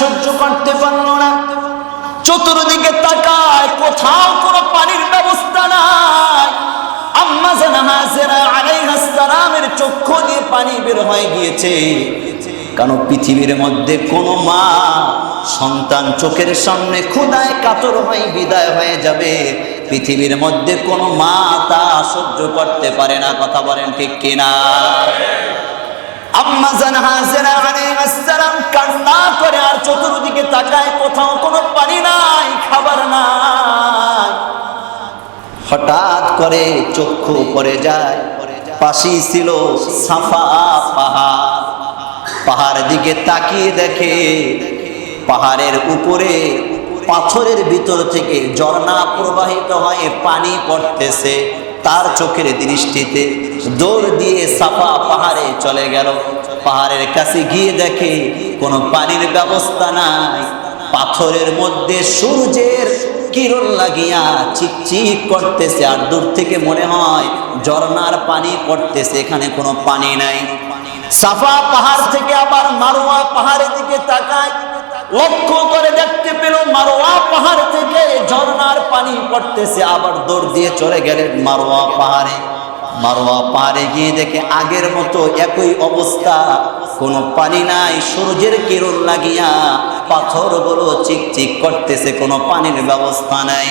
সহ্য করতে পারল না। চতুর্দিকে তাকায়, কোথাও কোনো পানির ব্যবস্থা নাই। আম্মা জান হাজেরা আলাইহিস সালামের চক্ষু দিয়ে পানি বের হয়ে গিয়েছে। কারণ পৃথিবীর মধ্যে কোনো মা সন্তান চোখের সামনে ক্ষুধায় কাতর হয়ে বিদায় হয়ে যাবে, পৃথিবীর মধ্যে কোনো মা তা সহ্য করতে পারে না। কথা বলেন ঠিক কিনা? আম্মা জান হাজেরা আলাইহিস সালাম কান্না করে আর চতুর্দিকে তাকায়, কোথাও কোনো পানি নাই, খাবার নাই। হঠাৎ করে চক্ষু পড়ে যায়, পাশেই ছিল সাফা পাহাড়। পাহাড়ের দিকে তাকিয়ে দেখে পাহাড়ের উপরে পাথরের ভিতর থেকে ঝর্ণা প্রবাহিত হয়ে পানি পড়তেছে। তার চোখের দৃষ্টিতে দৌড় দিয়ে সাফা পাহাড়ে চলে গেল। পাহাড়ের কাছে গিয়ে দেখে কোনো পানির ব্যবস্থা নাই। পাথরের মধ্যে সূর্যের কিরণ লাগিয়া চিকচিক করতেছে, আর দূর থেকে মনে হয় ঝর্ণার পানি পড়তেছে, এখানে কোনো পানি নাই। সাফা পাহাড় থেকে আবার মারওয়া পাহাড়ের দিকে তাকায়, লক্ষ্য করে দেখতে পেল মারওয়া পাহাড় থেকে ঝর্ণার পানি পড়তেছে। আবার দৌড় দিয়ে চলে গেলেন মারওয়া পাহাড়ে। মারওয়া পাহাড়ে গিয়ে দেখে আগের মতো একই অবস্থা, কোনো পানি নাই। সূর্যের কিরণ লাগিয়া পাথরগুলো চিকচিক করতেছে, কোনো পানির ব্যবস্থা নাই।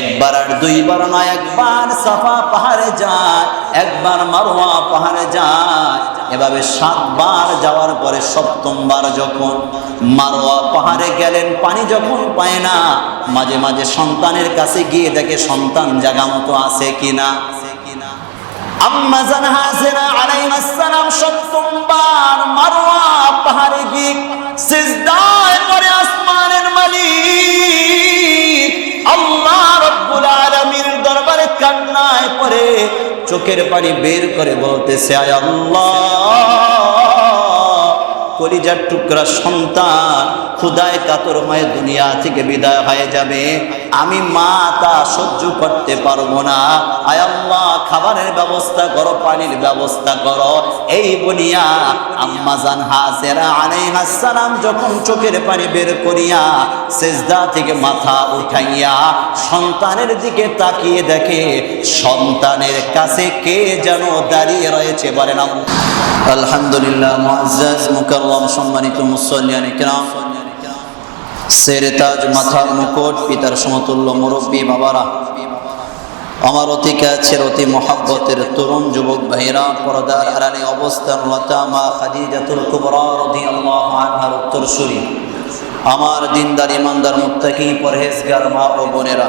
একবার আর দুইবার নয়, একবার সাফা পাহাড়ে যায়, একবার মারওয়া পাহাড়ে যায়। এভাবে 7 বার যাওয়ার পরে 7ম বার যখন মারওয়া পাহাড়ে গেলেন, পানি যখন পায় না, মাঝে মাঝে সন্তানের কাছে গিয়ে দেখে সন্তান জায়গা মতো আছে কিনা। আম্মা জান হাজেরা আলাইহিস সালাম 7ম বার মারওয়া পাহাড়ে গিয়ে সিজদায় পড়ে আসমানের মালিক আল্লাহ রাব্বুল আলামিনের দরবারে কান্নায় পড়ে চোখের পানি বের করে বলতেছে, আয় আল্লাহ, কলিজার টুকরা সন্তান ক্ষুধায় কাতর হয়ে দুনিয়া থেকে বিদায় হয়ে যাবে, আমি মা তা সহ্য করতে পারবো না। আয় আল্লাহ, খাবারের ব্যবস্থা করো, পানির ব্যবস্থা করো। এই বলিয়া আম্মা জান হাজেরা আলাইহিস সালাম যখন চোখের পানি বের করিয়া সিজদা থেকে মাথা উঠাইয়া সন্তানের দিকে তাকিয়ে দেখে সন্তানের কাছে কে যেন দাঁড়িয়ে রয়েছে। বলেন আলহামদুলিল্লাহ। মুআজ্জাজ মুকাররম সম্মানিত মুসল্লিয়ান ইকরাম, সেরে তাজ মাথার মুকুট, পিতার সমতুল্য মুরব্বী বাবারা, আমার অতি কাছের অতি মহাব্বতের তরুণ যুবক ভাইরা, পর্দার আড়ালে অবস্থানরত মা খাদিজাতুল কুবরা রাদিয়াল্লাহু আনহার উত্তরসূরি, আমার দিনদার ইমানদার মুত্তাকি পরহেজগার মা ও বোনেরা,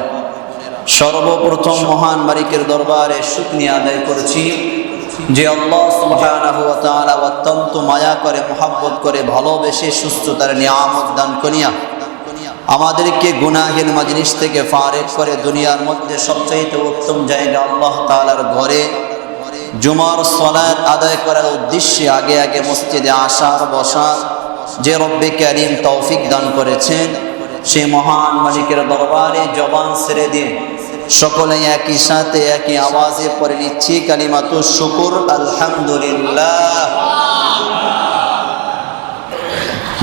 সর্বপ্রথম মহান মালিকের দরবারে শুকরিয়া আদায় করছি যে আল্লাহ সুবহানাহু ওয়া তাআলা অত্যন্ত মায়া করে, মহব্বত করে, ভালোবেসে সুস্থতার নিয়ামত দান করিয়া আমাদেরকে গুনাহের মাজলিস থেকে ফারেক করে দুনিয়ার মধ্যে সবচেয়ে উত্তম জায়গা আল্লাহ তাআলার ঘরে জুমার সালাত আদায় করার উদ্দেশ্যে আগে আগে মসজিদে আসার বসার যে রব্বে কারীম তৌফিক দান করেছেন, সেই মহান মালিকের দরবারে জবান ছেড়ে দিয়ে সকলে একই সাথে একই আওয়াজে পড়ে নিচ্ছি কালিমাতু শুকুর, আলহামদুলিল্লাহ।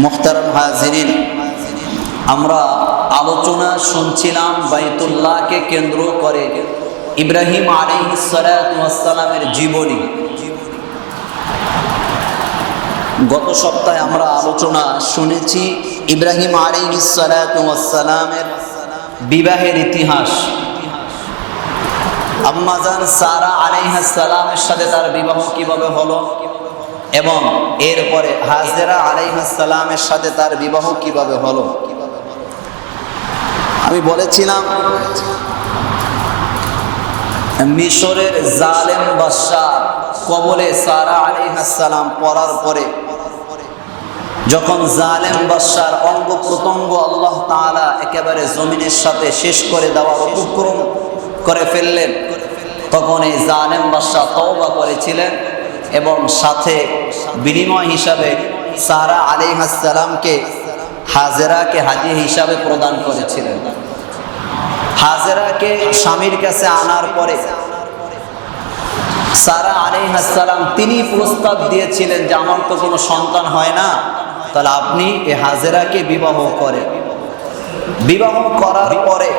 মুহতারাম হাজিরিন, আমরা আলোচনা শুনছিলাম বাইতুল্লাহকে কেন্দ্র করে ইব্রাহিম আলাইহিস সালাতু ওয়াস সালামের জীবনী। গত সপ্তাহে আমরা আলোচনা শুনেছি ইব্রাহিম আলাইহিস সালাতু ওয়াস সালামের বিবাহের ইতিহাস। আম্মা জান সারা আলাইহিস সালামের সাথে তার বিবাহ কিভাবে হলো এবং এরপরে হাজেরা আলাইহিস সালামের সাথে তার বিবাহ কিভাবে হলো। আমি বলেছিলাম মিশরের জালেম বাদশাহ কবলে সারা আলাইহিস সালাম পড়ার পরে যখন জালেম বাদশার অঙ্গ প্রত্যঙ্গ আল্লাহ তাআলা একেবারে জমিনের সাথে শেষ করে দেওয়ার উপক্রম করে ফেললেন, তখন এই জালেম বাদশাহ তওবা করেছিলেন এবং সাথে বিনিময় হিসাবে সারা আলাইহিস সালামকে হাজেরাকে হাদিয়া হিসাবে প্রদান করেছিলেন। হাজেরাকে স্বামীর কাছে আনার পরে সারা আলাইহিস সালাম তিনি প্রস্তাব দিয়েছিলেন যে আমার তো কোনো সন্তান হয় না, তাহলে আপনি এই হাজেরাকে বিবাহ করেন। বিবাহ করার পরে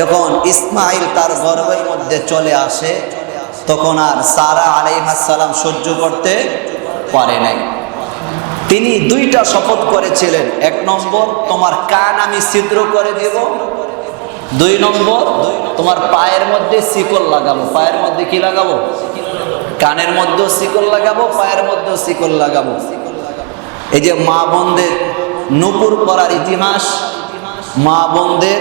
যখন ইসমাইল তার গর্ভের মধ্যে চলে আসে, তখন আর সারা আলাইহিস সালাম সহ্য করতে পারে নাই। তিনি দুইটা শপথ করেছিলেন, 1 নম্বর তোমার কান আমি ছিদ্র করে দেব, 2 নম্বর তোমার পায়ের মধ্যে শিকল লাগাবো। পায়ের মধ্যে কি লাগাবো? কানের মধ্যেও শিকল লাগাবো, পায়ের মধ্যেও শিকল লাগাবো। এই যে মা বোনদের নূপুর পরার ইতিহাস, মা বোনদের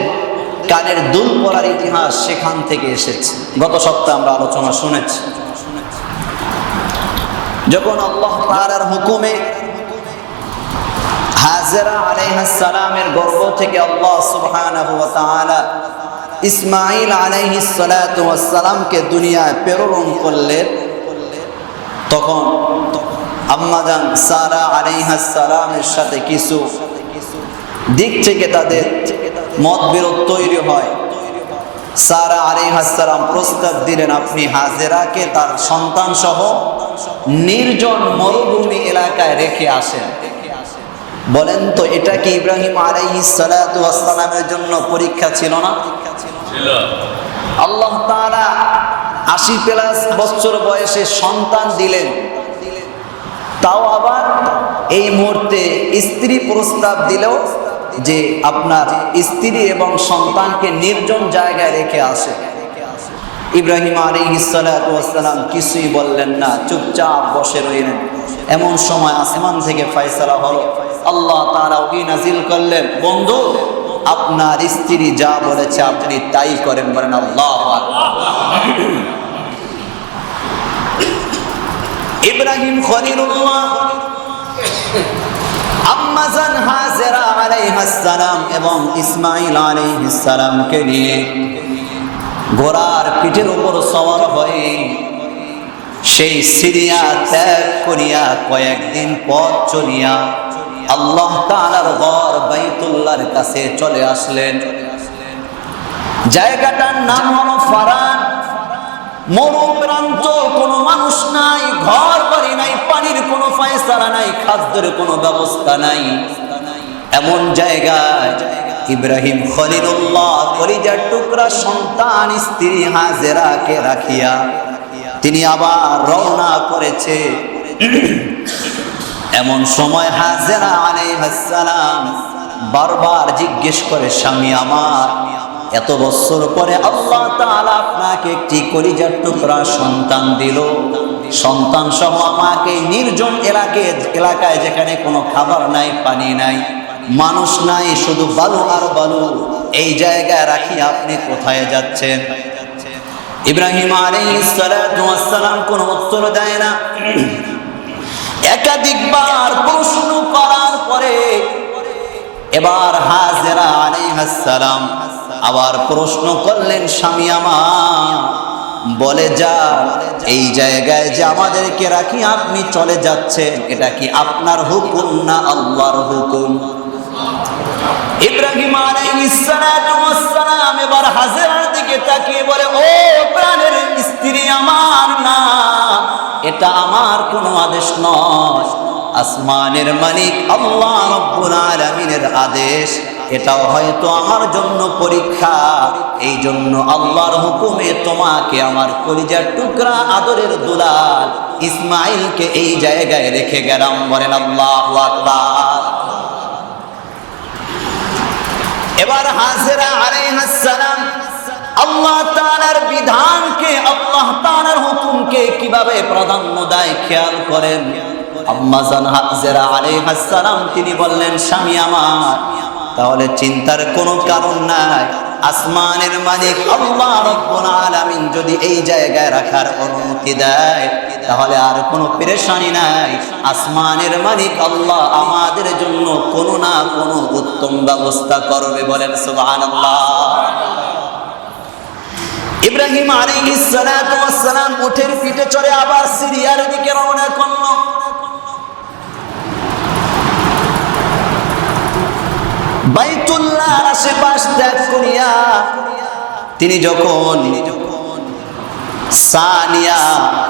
কানের দুল পরার ইতিহাস সেখান থেকে এসেছে। গত সপ্তাহে আমরা আলোচনা শুনেছি। যখন আল্লাহ তাআলার হুকুমে হাজেরা আলাইহিস সালামের গর্ভ থেকে আল্লাহ সুবহানাহু ওয়া তাআলা ইসমাঈল আলাইহিস সালাতু ওয়াস সালামকে দুনিয়ায় প্রেরণ করলেন, তখন আম্মাজান সারা আলাইহিস সালামের সাথে কিছু দিক থেকে তাদের মতবিরোধ তৈরি হয়। সারা আলাইহিস সালাম প্রস্তাব দিলেন, আপনি হাজেরাকে তার সন্তান সহ নির্জন মরুভূমি এলাকায় রেখে আসেন। বলেন তো, এটা কি ইব্রাহিম আলাইহিস সালাতু ওয়াস সালামের জন্য পরীক্ষা ছিল না? ছিল। আল্লাহ তাআলা 80+ বছর বয়সে সন্তান দিলেন, তাও আবার এই মুহূর্তে স্ত্রী প্রস্তাব দিলেও যে আপনার স্ত্রী এবং সন্তানকে নির্জন জায়গায় রেখে আসে। ইব্রাহিম আলাইহিস সালাতু ওয়াস সালাম কিছুই বললেন না, চুপচাপ বসে রইলেন। এমন সময় আসমান থেকে ফয়সালা হলো, আল্লাহ তাআলা ওহী নাযিল করলেন, বন্ধু আপনার স্ত্রী যা বলেছে আপনি তাই করেন। বলেন আল্লাহু আকবার। ইব্রাহিম খলিলুল্লাহ আম্মাজান হাজেরা আলাইহিস সালাম এবং ইসমাঈল আলাইহিস সালামকে নিয়ে ঘোড়ার পিঠের উপর সওয়ার হয়ে সেই সিরিয়া ত্যাগ করিয়া কয়েকদিন পথ চলিয়া আল্লাহ তাআলার ঘর বাইতুল্লাহর কাছে চলে আসলেন। জায়গাটার নাম হলো ফারান। মরুপ্রান্ত, কোনো মানুষ নাই, ঘর বাড়ি নাই, পানির কোনো ফয়সালা নাই, খাদ্যের কোনো ব্যবস্থা নাই। এমন জায়গায় ইব্রাহিম খলিলুল্লাহ কলিজার টুকরা সন্তান স্ত্রী হাজেরাকে রাখিয়া তিনি আবার রওনা করেছে। এমন সময় হাজেরা আলাইহিস সালাম বারবার জিজ্ঞেস করে, স্বামী আমার, এত বছর পরে আল্লাহ তাআলা আপনাকে একটি কলিজার টুকরা সন্তান দিল, সন্তান সহ আমাকে নির্জন এলাকায় যেখানে কোনো খাবার নাই, পানি নাই, মানুষ নাই, শুধু বালু আর বালু, এই জায়গায় রাখি আপনি কোথায় যাচ্ছেন? ইব্রাহিম আলাইহিস সালাতু ওয়াস সালাম কোনো উত্তর দেয় না। একাধিকবার প্রশ্ন করার পরে এবার হাজেরা আলাইহিস সালাম আবার প্রশ্ন করলেন, স্বামী আমার, বলে যা, এই জায়গায় যে আমাদেরকে রাখি আপনি চলে যাচ্ছেন, এটা কি আপনার হুকুম না আল্লাহর হুকুম? ইব্রাহিম আলাইহিস সালাতু ওয়াস সালাম এবার হাজেরার দিকে তাকিয়ে বলে, ও প্রাণের স্ত্রী আমার, না, এটা আমার কোনো আদেশ নয়, আসমানের মালিক আল্লাহ রাব্বুল আলামিনের আদেশ। এটাও হয়তো আমার জন্য পরীক্ষা, এই জন্য আল্লাহর হুকুমে তোমাকে আমার কলিজার টুকরা আদরের দুলাল ইসমাঈলকে এই জায়গায় রেখে গেলাম। বলেন আল্লাহু আকবার। এবার হাজেরা আলাইহিস সালাম আল্লাহ তাআলার বিধানকে, আল্লাহ তাআলার হুকুমকে কিভাবে প্রাধান্য দেয় খেয়াল করেন। আম্মাজান হাজেরা আলাইহিস সালাম তিনি বললেন, স্বামী আমার, তাহলে চিন্তার কোনো কারণ নাই, আসমানের মালিক আল্লাহ রাব্বুল আলামিন যদি এই জায়গায় রাখার অনুমতি দেয় তাহলে আর কোনো পেরেশানি নাই। আসমানের মালিক আল্লাহ আমাদের জন্য কোনো না কোনো উত্তম ব্যবস্থা করবে। বলেন সুবহানাল্লাহ। ইব্রাহিম আলাইহিস সালাতু ওয়াস সালাম উটের পিঠে চড়ে আবার সিরিয়ার দিকে রওনা করল। বাইতুল্লাহর আশেপাশ ত্যাগ করিয়া তিনি যখন সানিয়া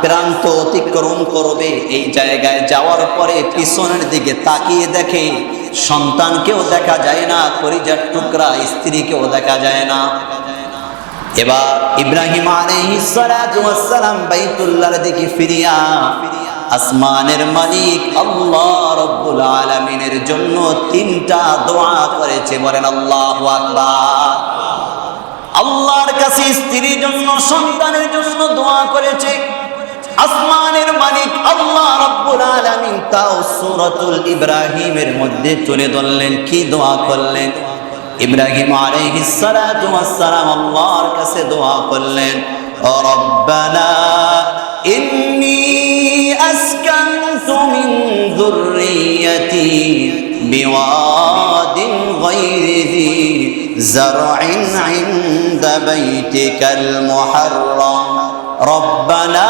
প্রান্ত অতিক্রম করবে, এই জায়গায় যাওয়ার পরে পিছনের দিকে তাকিয়ে দেখে সন্তানকেও দেখা যায় না, কলিজার টুকরা স্ত্রীকেও দেখা যায় না। এবার ইব্রাহিম আলাইহিস সালাতু ওয়াস সালাম বাইতুল্লাহর দিকে ফিরিয়া আসমানের মালিক আল্লাহ রাব্বুল আলামিনের জন্য তিনটা দোয়া করেছে। বলেন আল্লাহু আকবার। আল্লাহর কাছে স্ত্রীর জন্য, সন্তানের জন্য দোয়া করেছে। আসমানের মালিক আল্লাহ রাব্বুল আলামিন তাও সূরাতুল ইব্রাহিমের মধ্যে তুলে ধরলেন, কি দোয়া করলেন। ইব্রাহিম আলাইহিস সালাতু ওয়াস সালাম আল্লাহর কাছে দোয়া করলেন, রব্বানা ইন্নী আসকানতু মিন যুররিয়্যাতি বিওয়াদিন গায়রি যি যার'ইন ইনদা বাইতিকাল মুহাররাম রব্বানা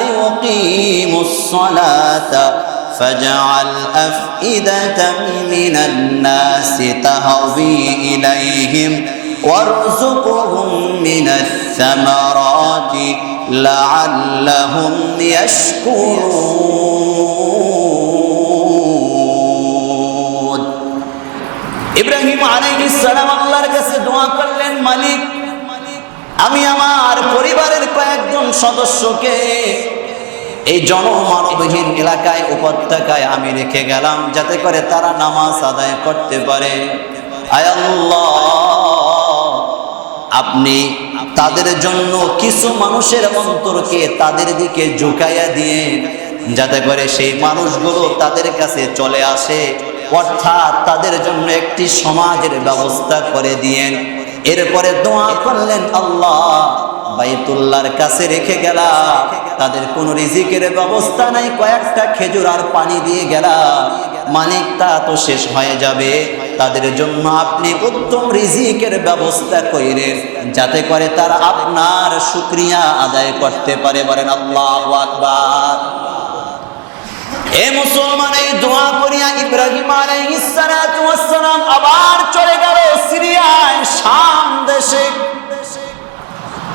লিয়ুকিমুস সালাতা فاجعل أفئدة من الناس تهوي إليهم وارزقهم من الثمرات لعلهم يشكرون। ইব্রাহিম আলাইহিস সালাম আল্লাহর কাছে দোয়া করলেন, মালিক আমি আমার পরিবারের কয়েকজন সদস্যকে এই জনমানবহীন এলাকায়, উপত্যকায় আমি রেখে গেলাম, যাতে করে তারা নামাজ আদায় করতে পারে। আয় আল্লাহ, আপনি তাদের জন্য কিছু মানুষের অন্তরকে তাদের দিকে ঝুঁকাইয়া দিয়ে, যাতে করে সেই মানুষগুলো তাদের কাছে চলে আসে, অর্থাৎ তাদের জন্য একটি সমাজের ব্যবস্থা করে দিয়েন। এরপরে দোয়া করলেন, আল্লাহ বাইতুল্লাহর কাছে রেখে গেলাম, তাদের কোনো রিজিকের ব্যবস্থা নাই, কয়েকটা খেজুর আর পানি দিয়ে গেলাম, মালিক তা তো শেষ হয়ে যাবে, তাদের জন্য আপনি উত্তম রিজিকের ব্যবস্থা করেন, যাতে করে তারা আপনার শুকরিয়া আদায় করতে পারে। বলেন আল্লাহু আকবার। এ মুসলমান, এই দোয়া করিয়া ইব্রাহিম আলাইহিস সালাতু ওয়াস সালাম আবার চলে গেল সিরিয়ায়, শাম দেশে।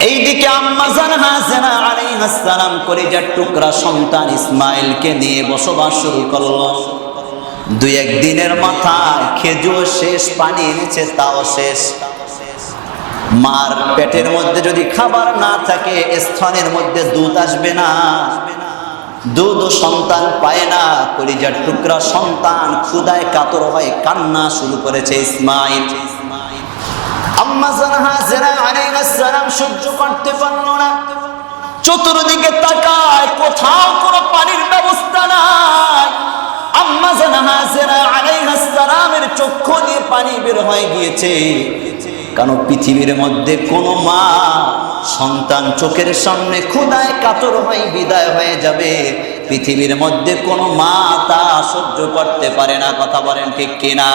এইদিকে আম্মা জান হাজেরা আলাইহিস সালাম কলিজার টুকরা সন্তান ইসমাইলকে নিয়ে বসবাস শুরু করলো। দুই এক দিনের মাথায় খেজুর শেষ, পানি এনেছে তাও শেষ। মার পেটের মধ্যে যদি খাবার না থাকে, স্তনের মধ্যে দুধ আসবে না, দুধ সন্তান পায় না। কলিজার টুকরা সন্তান ক্ষুধায় কাতর হয়ে কান্না শুরু করেছে ইসমাইল। আম্মা জান হাজেরা আলাইহিস সালাম সহ্য করতে পারল না, চতুর্দিকে তাকায়, কোথাও কোনো পানির ব্যবস্থা নাই। আম্মা জান হাজেরা আলাইহিস সালামের চক্ষু দিয়ে পানি বের হয়ে গিয়েছে, কারণ পৃথিবীর মধ্যে কোনো মা সন্তান চোখের সামনে ক্ষুধায় কাতর হয়ে বিদায় হয়ে যাবে, পৃথিবীর মধ্যে কোনো মা তা সহ্য করতে পারে না। কথা বলেন ঠিক কিনা?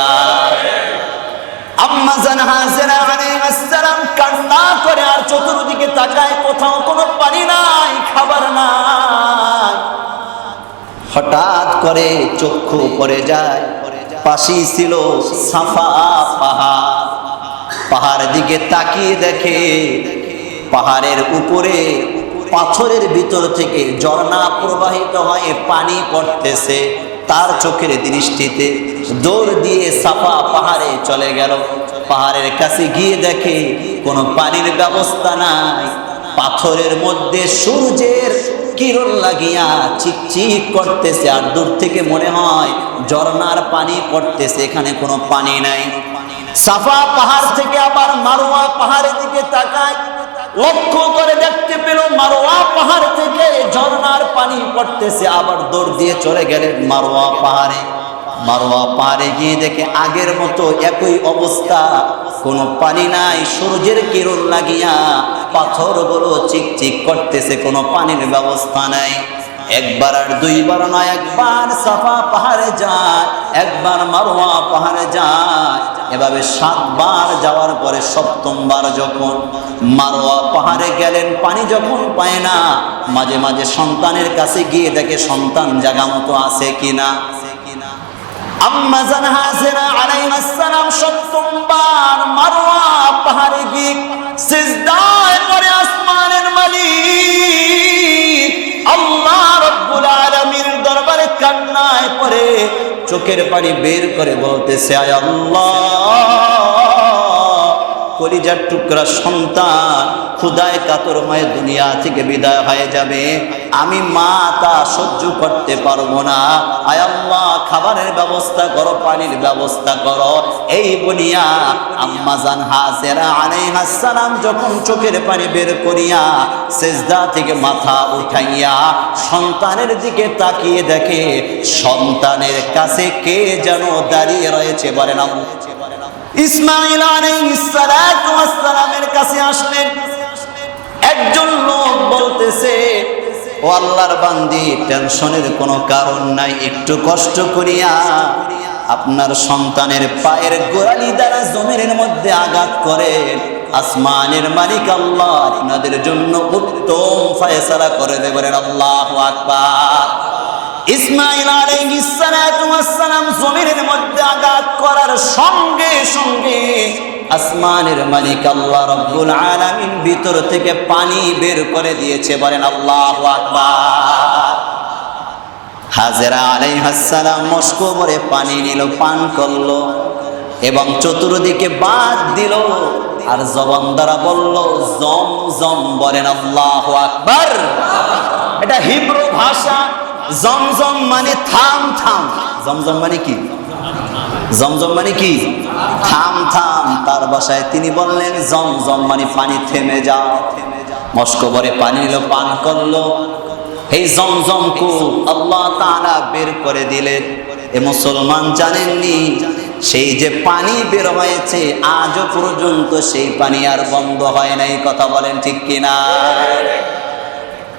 আম্মা জান হাজেরা আলাইহিস সালাম কান্না করে আর চতুর্দিকে তাকায়, কোথাও কোনো পানি নাই, খাবার নাই। হঠাৎ করে চক্ষু পড়ে যায়, পাশেই ছিল সাফা পাহাড়। পাহাড়ের দিকে তাকিয়ে দেখে পাহাড়ের উপরে পাথরের ভিতর থেকে ঝর্ণা প্রবাহিত হয়ে পানি পড়তেছে। তার চোখের দৃষ্টিতে দৌড় দিয়ে সাফা পাহাড়ে চলে গেল। পাহাড়ের কাছে গিয়ে দেখে কোনো পানির ব্যবস্থা নাই, পাথরের মধ্যে সূর্যের কিরণ লাগিয়া চিকচিক করতেছে, আর দূর থেকে মনে হয় ঝর্ণার পানি পড়তেছে, এখানে কোনো পানি নাই। সাফা পাহাড় থেকে আবার মারওয়া পাহাড়ের দিকে তাকায়, লক্ষ্য করে দেখতে পেল মারওয়া পাহাড় থেকে ঝর্ণার পানি পড়তেছে। আবার দৌড় দিয়ে চলে গেলেন মারওয়া পাহাড়ে। মারওয়া পাহাড়ে গিয়ে দেখে আগের মতো একই অবস্থা, কোনো পানি নাই, সূর্যের কিরণ লাগিয়া পাথরগুলো চিকচিক করতেছে, কোনো পানির ব্যবস্থা নাই। একবার আর দুইবার নয়, একবার সাফা পাহাড়ে যায়, একবার মারওয়া পাহাড়ে যায়। এভাবে 7 বার যাওয়ার পরে 7ম বার যখন মারওয়া পাহাড়ে গেলেন, পানি যখন পায় না, মাঝে মাঝে সন্তানের কাছে গিয়ে দেখে সন্তান জায়গা মতো আছে কিনা। আম্মা জান হাজেরা আলাইহিস সালাম 7ম বার মারওয়া পাহাড়ে গিয়ে সিজদায় পড়ে আসমানের মালিক চোখের পানি বের করে বলতেছে, আয় আল্লাহ, কলিজার টুকরা সন্তান ক্ষুধায় কাতর হয়ে দুনিয়া থেকে বিদায় হয়ে যাবে, আমি মা তা সহ্য করতে পারবো না। আয় আল্লাহ, খাবারের ব্যবস্থা করো, পানির ব্যবস্থা করো। এই বনিয়া আম্মা জান হাজেরা আলাইহিস সালাম যখন চোখের পানি বের করিয়া সিজদা থেকে মাথা উঠাইয়া সন্তানের দিকে তাকিয়ে দেখে সন্তানের কাছে কে যেন দাঁড়িয়ে রয়েছে। বলেন আল্লাহ। ইসমাঈল আলাইহিস সালামের কাছে আসলেন একজন লোক, বলতেছে, ও আল্লাহর বান্দি, টেনশনের কোনো কারণ নাই, একটু কষ্ট করিয়া আপনার সন্তানের পায়ের গোড়ালি দ্বারা জমিনের মধ্যে আঘাত করে আসমানের মালিক আল্লাহ আপনাদের জন্য উত্তম ফয়সালা করে দেবেন। আল্লাহু আকবার। ইসমাঈল আলাইহিস সালাম জমিনের মধ্যে আঘাত করার সঙ্গে সঙ্গে আসমানের মালিক আল্লাহ রব্বুল আলামিন ভিতর থেকে পানি বের করে দিয়েছে। বলেন আল্লাহু আকবার। হাজেরা আলাইহিস সালাম মস্ক ভরে পানি নিল, পান করলো এবং চতুর্দিকে বাদ দিল আর জবান দ্বারা বলল জমজম। বলেন আল্লাহু আকবার। এটা হিব্রু ভাষা। জমজম মানে থাম থাম। জমজম মানে কি? জমজম মানে কি? থাম থাম। তার ভাষায় তিনি বললেন জমজম মানে পানি থেমে যাও। মস্ক ভরে পানি নিল, পান করলো। এই জমজম কূপ আল্লাহ তাআলা বের করে দিলেন। এ মুসলমান জানেননি, সেই যে পানি বের হয়েছে আজও পর্যন্ত সেই পানি আর বন্ধ হয় নাই। কথা বলেন ঠিক কিনা?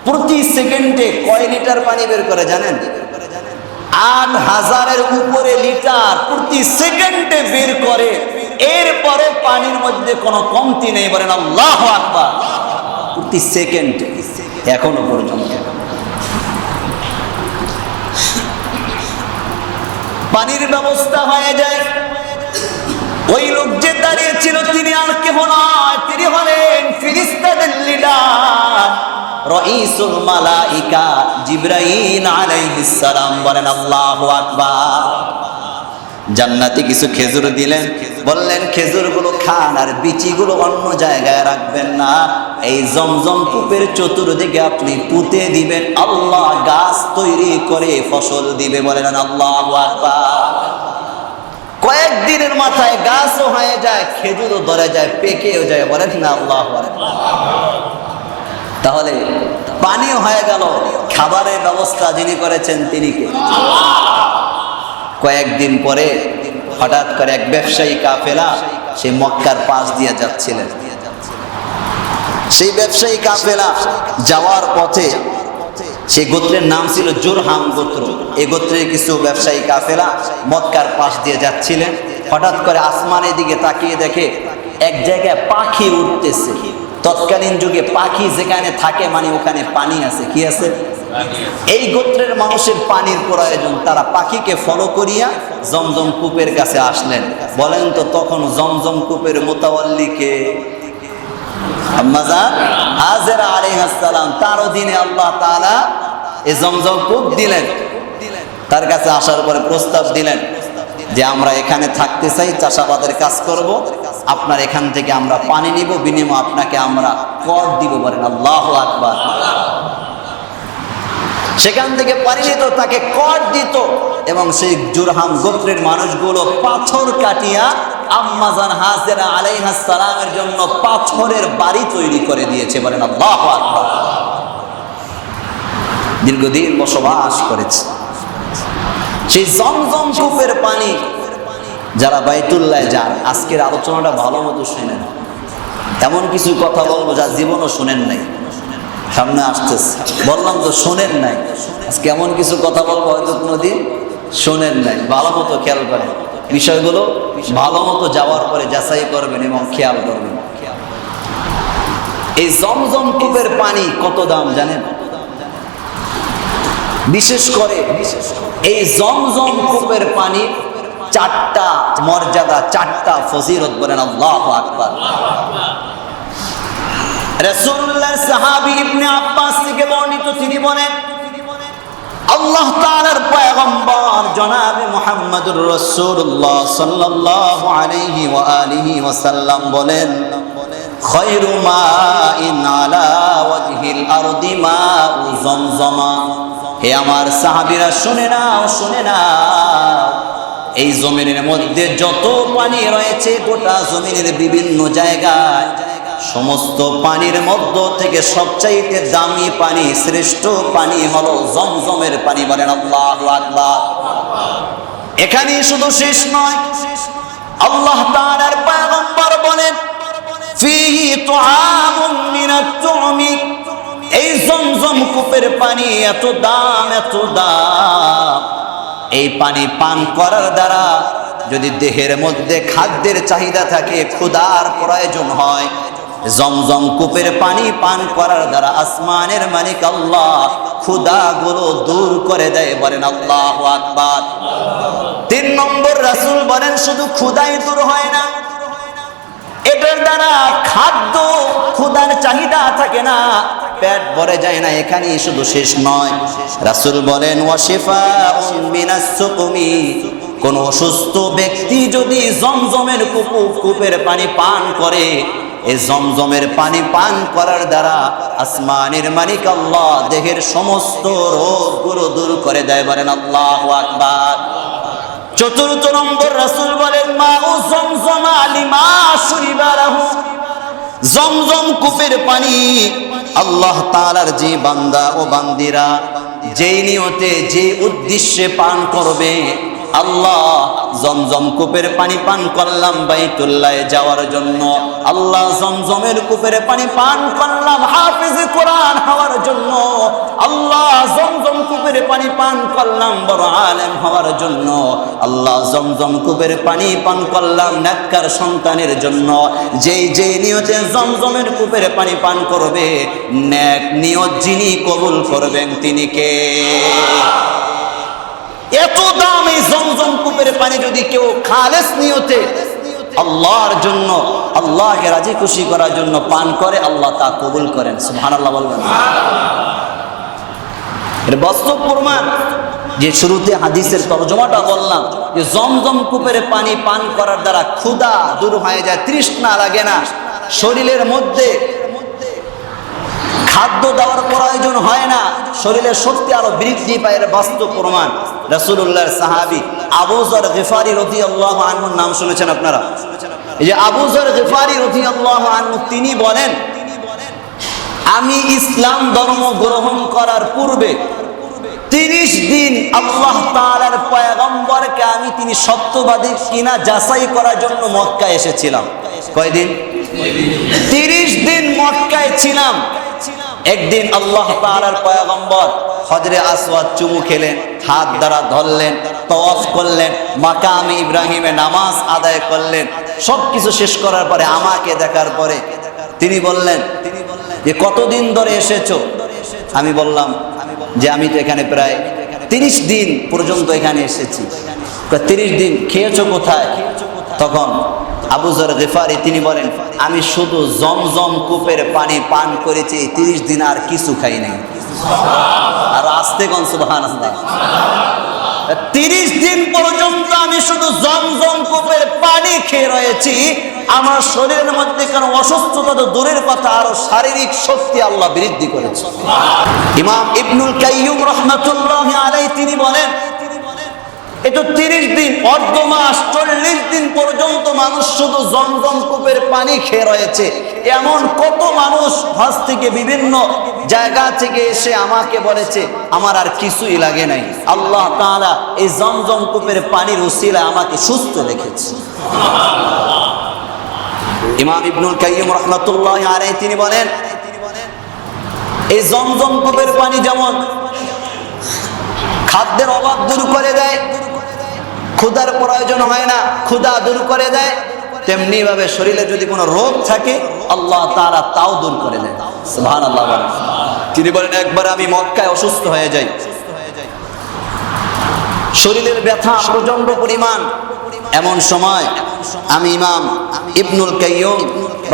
প্রতি সেকেন্ডে কয় লিটার পানি বের করে জানেন? ৮,০০০-এর উপরে লিটার প্রতি সেকেন্ডে বের করে। এরপরে পানির মধ্যে কোনো কমতি নেই। বলেন আল্লাহু আকবার। প্রতি সেকেন্ডে এখনো পর্যন্ত পানির ব্যবস্থা হয়ে যায়। ওই লোক যে দাঁড়িয়ে ছিল তিনি আর কেহ নয়, তিনি হলেন ফেরেশতাদের লিডার রাইসুল মালাইকা জিবরাইল আলাইহিস সালাম। বলেন আল্লাহু আকবার। জান্নাতে কিছু খেজুর দিলেন, বললেন খেজুরগুলো খান আর বিচিগুলো অন্য জায়গায় রাখবেন না। এই জমজম কূপের চতুর্দিকে আপনি পুঁতে দিবেন, আল্লাহ গাছ তৈরি করে ফসল দিবে। বলেন আল্লাহু আকবার। কয়েকদিনের মাথায় গাছও হয়ে যায়, খেজুরও ধরে যায়, পেকেও যায়। বলেন না আল্লাহু আকবার। তাহলে পানিও হয়ে গেল, খাবারের ব্যবস্থা যিনি করেছেন তিনি কে? কয়েকদিন পরে হঠাৎ করে এক ব্যবসায়ী কাফেলা সে মক্কার পাশ দিয়ে যাচ্ছিলেন। সেই ব্যবসায়ী কাফেলা যাওয়ার পথে, সেই গোত্রের নাম ছিল জুরহাম গোত্র। এই গোত্রের কিছু ব্যবসায়ী কাফেলা মক্কার পাশ দিয়ে যাচ্ছিলেন। হঠাৎ করে আসমানের দিকে তাকিয়ে দেখে এক জায়গায় পাখি উঠতেছে। তৎকালীন যুগে পাখি যেখানে থাকে মানে ওখানে পানি আছে। কি আছে? এই গোত্রের মানুষের পানির প্রয়োজন। তারা পাখিকে ফলো করিয়া জমজম কূপের কাছে আসলেন। বলেন তো তখন জমজম কূপের মুতাওয়াল্লি কে? আম্মা জান হাজেরা আলাইহিস সালাম। তার অধীনে আল্লাহ তাআলা এই জমজম কূপ দিলেন। তার কাছে আসার পরে প্রস্তাব দিলেন যে আমরা এখানে থাকতে চাই, চাষাবাদের কাজ করব, আপনার এখান থেকে আমরা পানি নিব, বিনিময়ে আপনাকে আমরা কর দিব। বলেন আল্লাহু আকবার। সেখান থেকে পানি নিত, তাকে কর দিত এবং সেই জুরহাম গোত্রের মানুষগুলো পাথর কাটিয়া আম্মা জান হাজেরা আলাইহিস সালামের জন্য পাথরের বাড়ি তৈরি করে দিয়েছে। বলেন আল্লাহু আকবার। দীর্ঘদিন বসবাস করেছে। সেই জমজম কূপের পানি যারা বাইতুল্লাহ যান, আজকের আলোচনাটা ভালো মতো শুনেন। এমন কিছু কথা বলবো যা জীবনও শুনেন নাই, সামনে আসতেছে। বললাম তো শোনেন নাই। আজকে এমন কিছু কথা বলবো হয়তো কোনোদিন শোনেন নাই। ভালো মতো খেয়াল করেন, বিষয়গুলো ভালো মতো যাওয়ার পরে যাচাই করবেন এবং খেয়াল করবেন। এই জমজম কূপের পানি কত দাম জানেন? বিশেষ করে এই জমজম কূপের পানি চারটা মর্যাদা, চারটা ফজিলত। বলেন আল্লাহু আকবার। রাসূলুল্লাহ সাহাবী ইবনে আব্বাস থেকে বর্ণিত, তিনি বলেন আল্লাহ তাআলার পয়গম্বর জনাবে মুহাম্মদুর রাসূলুল্লাহ সাল্লাল্লাহু আলাইহি ওয়া আলিহি ওয়াসাল্লাম বলেন, খায়রু মাইন আলা ওয়াজহিল আরদি মাউ জমজমা। হে আমার সাহাবীরা শুনে নাও, শুনে নাও, এই জমিনের মধ্যে যত পানি রয়েছে, গোটা জমিনের বিভিন্ন জায়গায়, সমস্ত পানির মধ্য থেকে সবচাইতে দামি পানি, শ্রেষ্ঠ পানি হলো জমজমের পানি। বলেন আল্লাহু আকবার। এখানে শুধু শেষ নয়, আল্লাহ তাআলার পয়গম্বর বলেন, ফিহি তুআমুন মিনাত তু'মি। এই জমজম কূপের পানি এত দাম, এত দাম, এই পানি পান করার দ্বারা যদি দেহের মধ্যে খাদ্যের চাহিদা থাকে, ক্ষুধার প্রয়োজন হয়, জমজম কূপের পানি পান করার দ্বারা আসমানের মালিক আল্লাহ ক্ষুধাগুলো দূর করে দেয়। বলেন আল্লাহু আকবার। 3 নম্বর রাসূল বলেন, শুধু ক্ষুধাই দূর হয় না, এটার দ্বারা খাদ্য, ক্ষুধার চাহিদা থাকে না, পেট ভরে যায় না। এখানেই শুধু শেষ নয়, রাসূল বলেন, ওয়াশিফাউন মিনাস সুকুমি। কোন অসুস্থ ব্যক্তি যদি জমজমের কূপের পানি পান করে, এই জমজমের পানি পান করার দ্বারা আসমানের মালিক আল্লাহ দেহের সমস্ত রোগগুলো দূর করে দেয়। বলেন আল্লাহু আকবার। 4 নম্বর রাসূল বলেন, মাউ জমজম লিমা শুরিবা লাহু। জমজম কূপের পানি আল্লাহ তাআলার যে বান্দা ও বান্দিরা যেই নিয়তে, যে উদ্দেশ্যে পান করবে, আল্লাহ জমজম কূপের পানি পান করলাম বাইতুল্লাহে যাওয়ার জন্য, আল্লাহ জমজমের কূপের পানি পান করলাম হাফেজে কোরআন হওয়ার জন্য, আল্লাহ জমজম কূপের পানি পান করলাম বড় আলেম হওয়ার জন্য, আল্লাহ জমজম কূপের পানি পান করলাম নেককার সন্তানের জন্য। যেই যেই নিয়তে জমজমের কূপের পানি পান করবে, নেক নিয়ত যিনি কবুল করবেন তিনি কে? এত দাম এই জমজম কূপের পানি যদি কেউ খালেস নিয়তে আল্লাহর জন্য, আল্লাহকে রাজি খুশি করার জন্য পান করে, আল্লাহ তা কবুল করেন। সুবহানাল্লাহ বলবেন। এর বাস্তব প্রমাণ যে শুরুতে হাদিসের তরজমাটা বললাম, যে জমজম কূপের পানি পান করার দ্বারা ক্ষুধা দূর হয়ে যায়, তৃষ্ণা লাগে না, শরীরের মধ্যে খাদ্য দেওয়ার প্রয়োজন হয় না, শরীরের শক্তি আরো বৃদ্ধি পায়। এর বাস্তব প্রমাণ রাসূলুল্লাহর সাহাবী আবু যর গিফারী রাদিয়াল্লাহু আনহুর নাম শুনেছেন আপনারা? এই যে আবু যর গিফারী রাদিয়াল্লাহু আনহু, তিনি বলেন, আমি ইসলাম ধর্ম গ্রহণ করার পূর্বে 30 দিন আল্লাহ তাআলার পয়গম্বরকে তিনি সত্যবাদী কিনা যাচাই করার জন্য মক্কায় এসেছিলাম। কয়দিন? 30 দিন মক্কায় ছিলাম। একদিন আল্লাহ তাআলার পয়গম্বর হজরে আসওয়াদ চুমু খেলেন, হাত দ্বারা ধরলেন, তাওয়াফ করলেন, মাকামে ইব্রাহিমে নামাজ আদায় করলেন। সবকিছু শেষ করার পরে আমাকে দেখার পরে তিনি বললেন যে কতদিন ধরে এসেছো? আমি বললাম যে আমি তো এখানে প্রায় 30 দিন পর্যন্ত এখানে এসেছি। 30 দিন খেয়েছো কোথায়? তখন আবু যর গিফারী তিনি বলেন, আমি শুধু জমজম কূপের পানি পান করেছি, 30 দিন আর কিছু খাই নাই। আর আস্তে কোন সুবহানাল্লাহ। 30 দিন পর্যন্ত আমি শুধু জমজম কূপের পানি খেয়ে রয়েছি, আমার শরীরের মধ্যে কোনো অসুস্থতা তো দূরের কথা, আরো শারীরিক শক্তি আল্লাহ বৃদ্ধি করেছে। ইমাম ইবনুল কাইয়্যুম রাহমাতুল্লাহি আলাইহি তিনি বলেন, এটা 30 দিন, অর্ধ মাস, 40 দিন পর্যন্ত মানুষ শুধু জমজম কূপের পানি খেয়ে রয়েছে। এমন কত মানুষ হজ থেকে বিভিন্ন জায়গা থেকে এসে আমাকে বলেছে আমার আর কিছুই লাগে নাই, আল্লাহ তাআলা এই জমজম কূপের পানির উসিলায় আমাকে সুস্থ রেখেছে। ইমাম ইবনুল কাইয়্যিম রাহমাতুল্লাহি আলাইহি তিনি বলেন, এই জমজম কূপের পানি যেমন খাদ্যের অভাব দূর করে দেয়, ক্ষুধার প্রয়োজন হয় না, ক্ষুধা দূর করে দেয়, তেমনি ভাবে শরীরে যদি কোনো রোগ থাকে আল্লাহ তাআলা তাও দূর করে দেয়। সুবহানাল্লাহ। তিনি বলেন, একবার আমি মক্কায় অসুস্থ হয়ে যাই, শরীরের ব্যথা প্রচন্ড পরিমাণ। এমন সময় আমি ইমাম ইবনুল কাইয়্যুম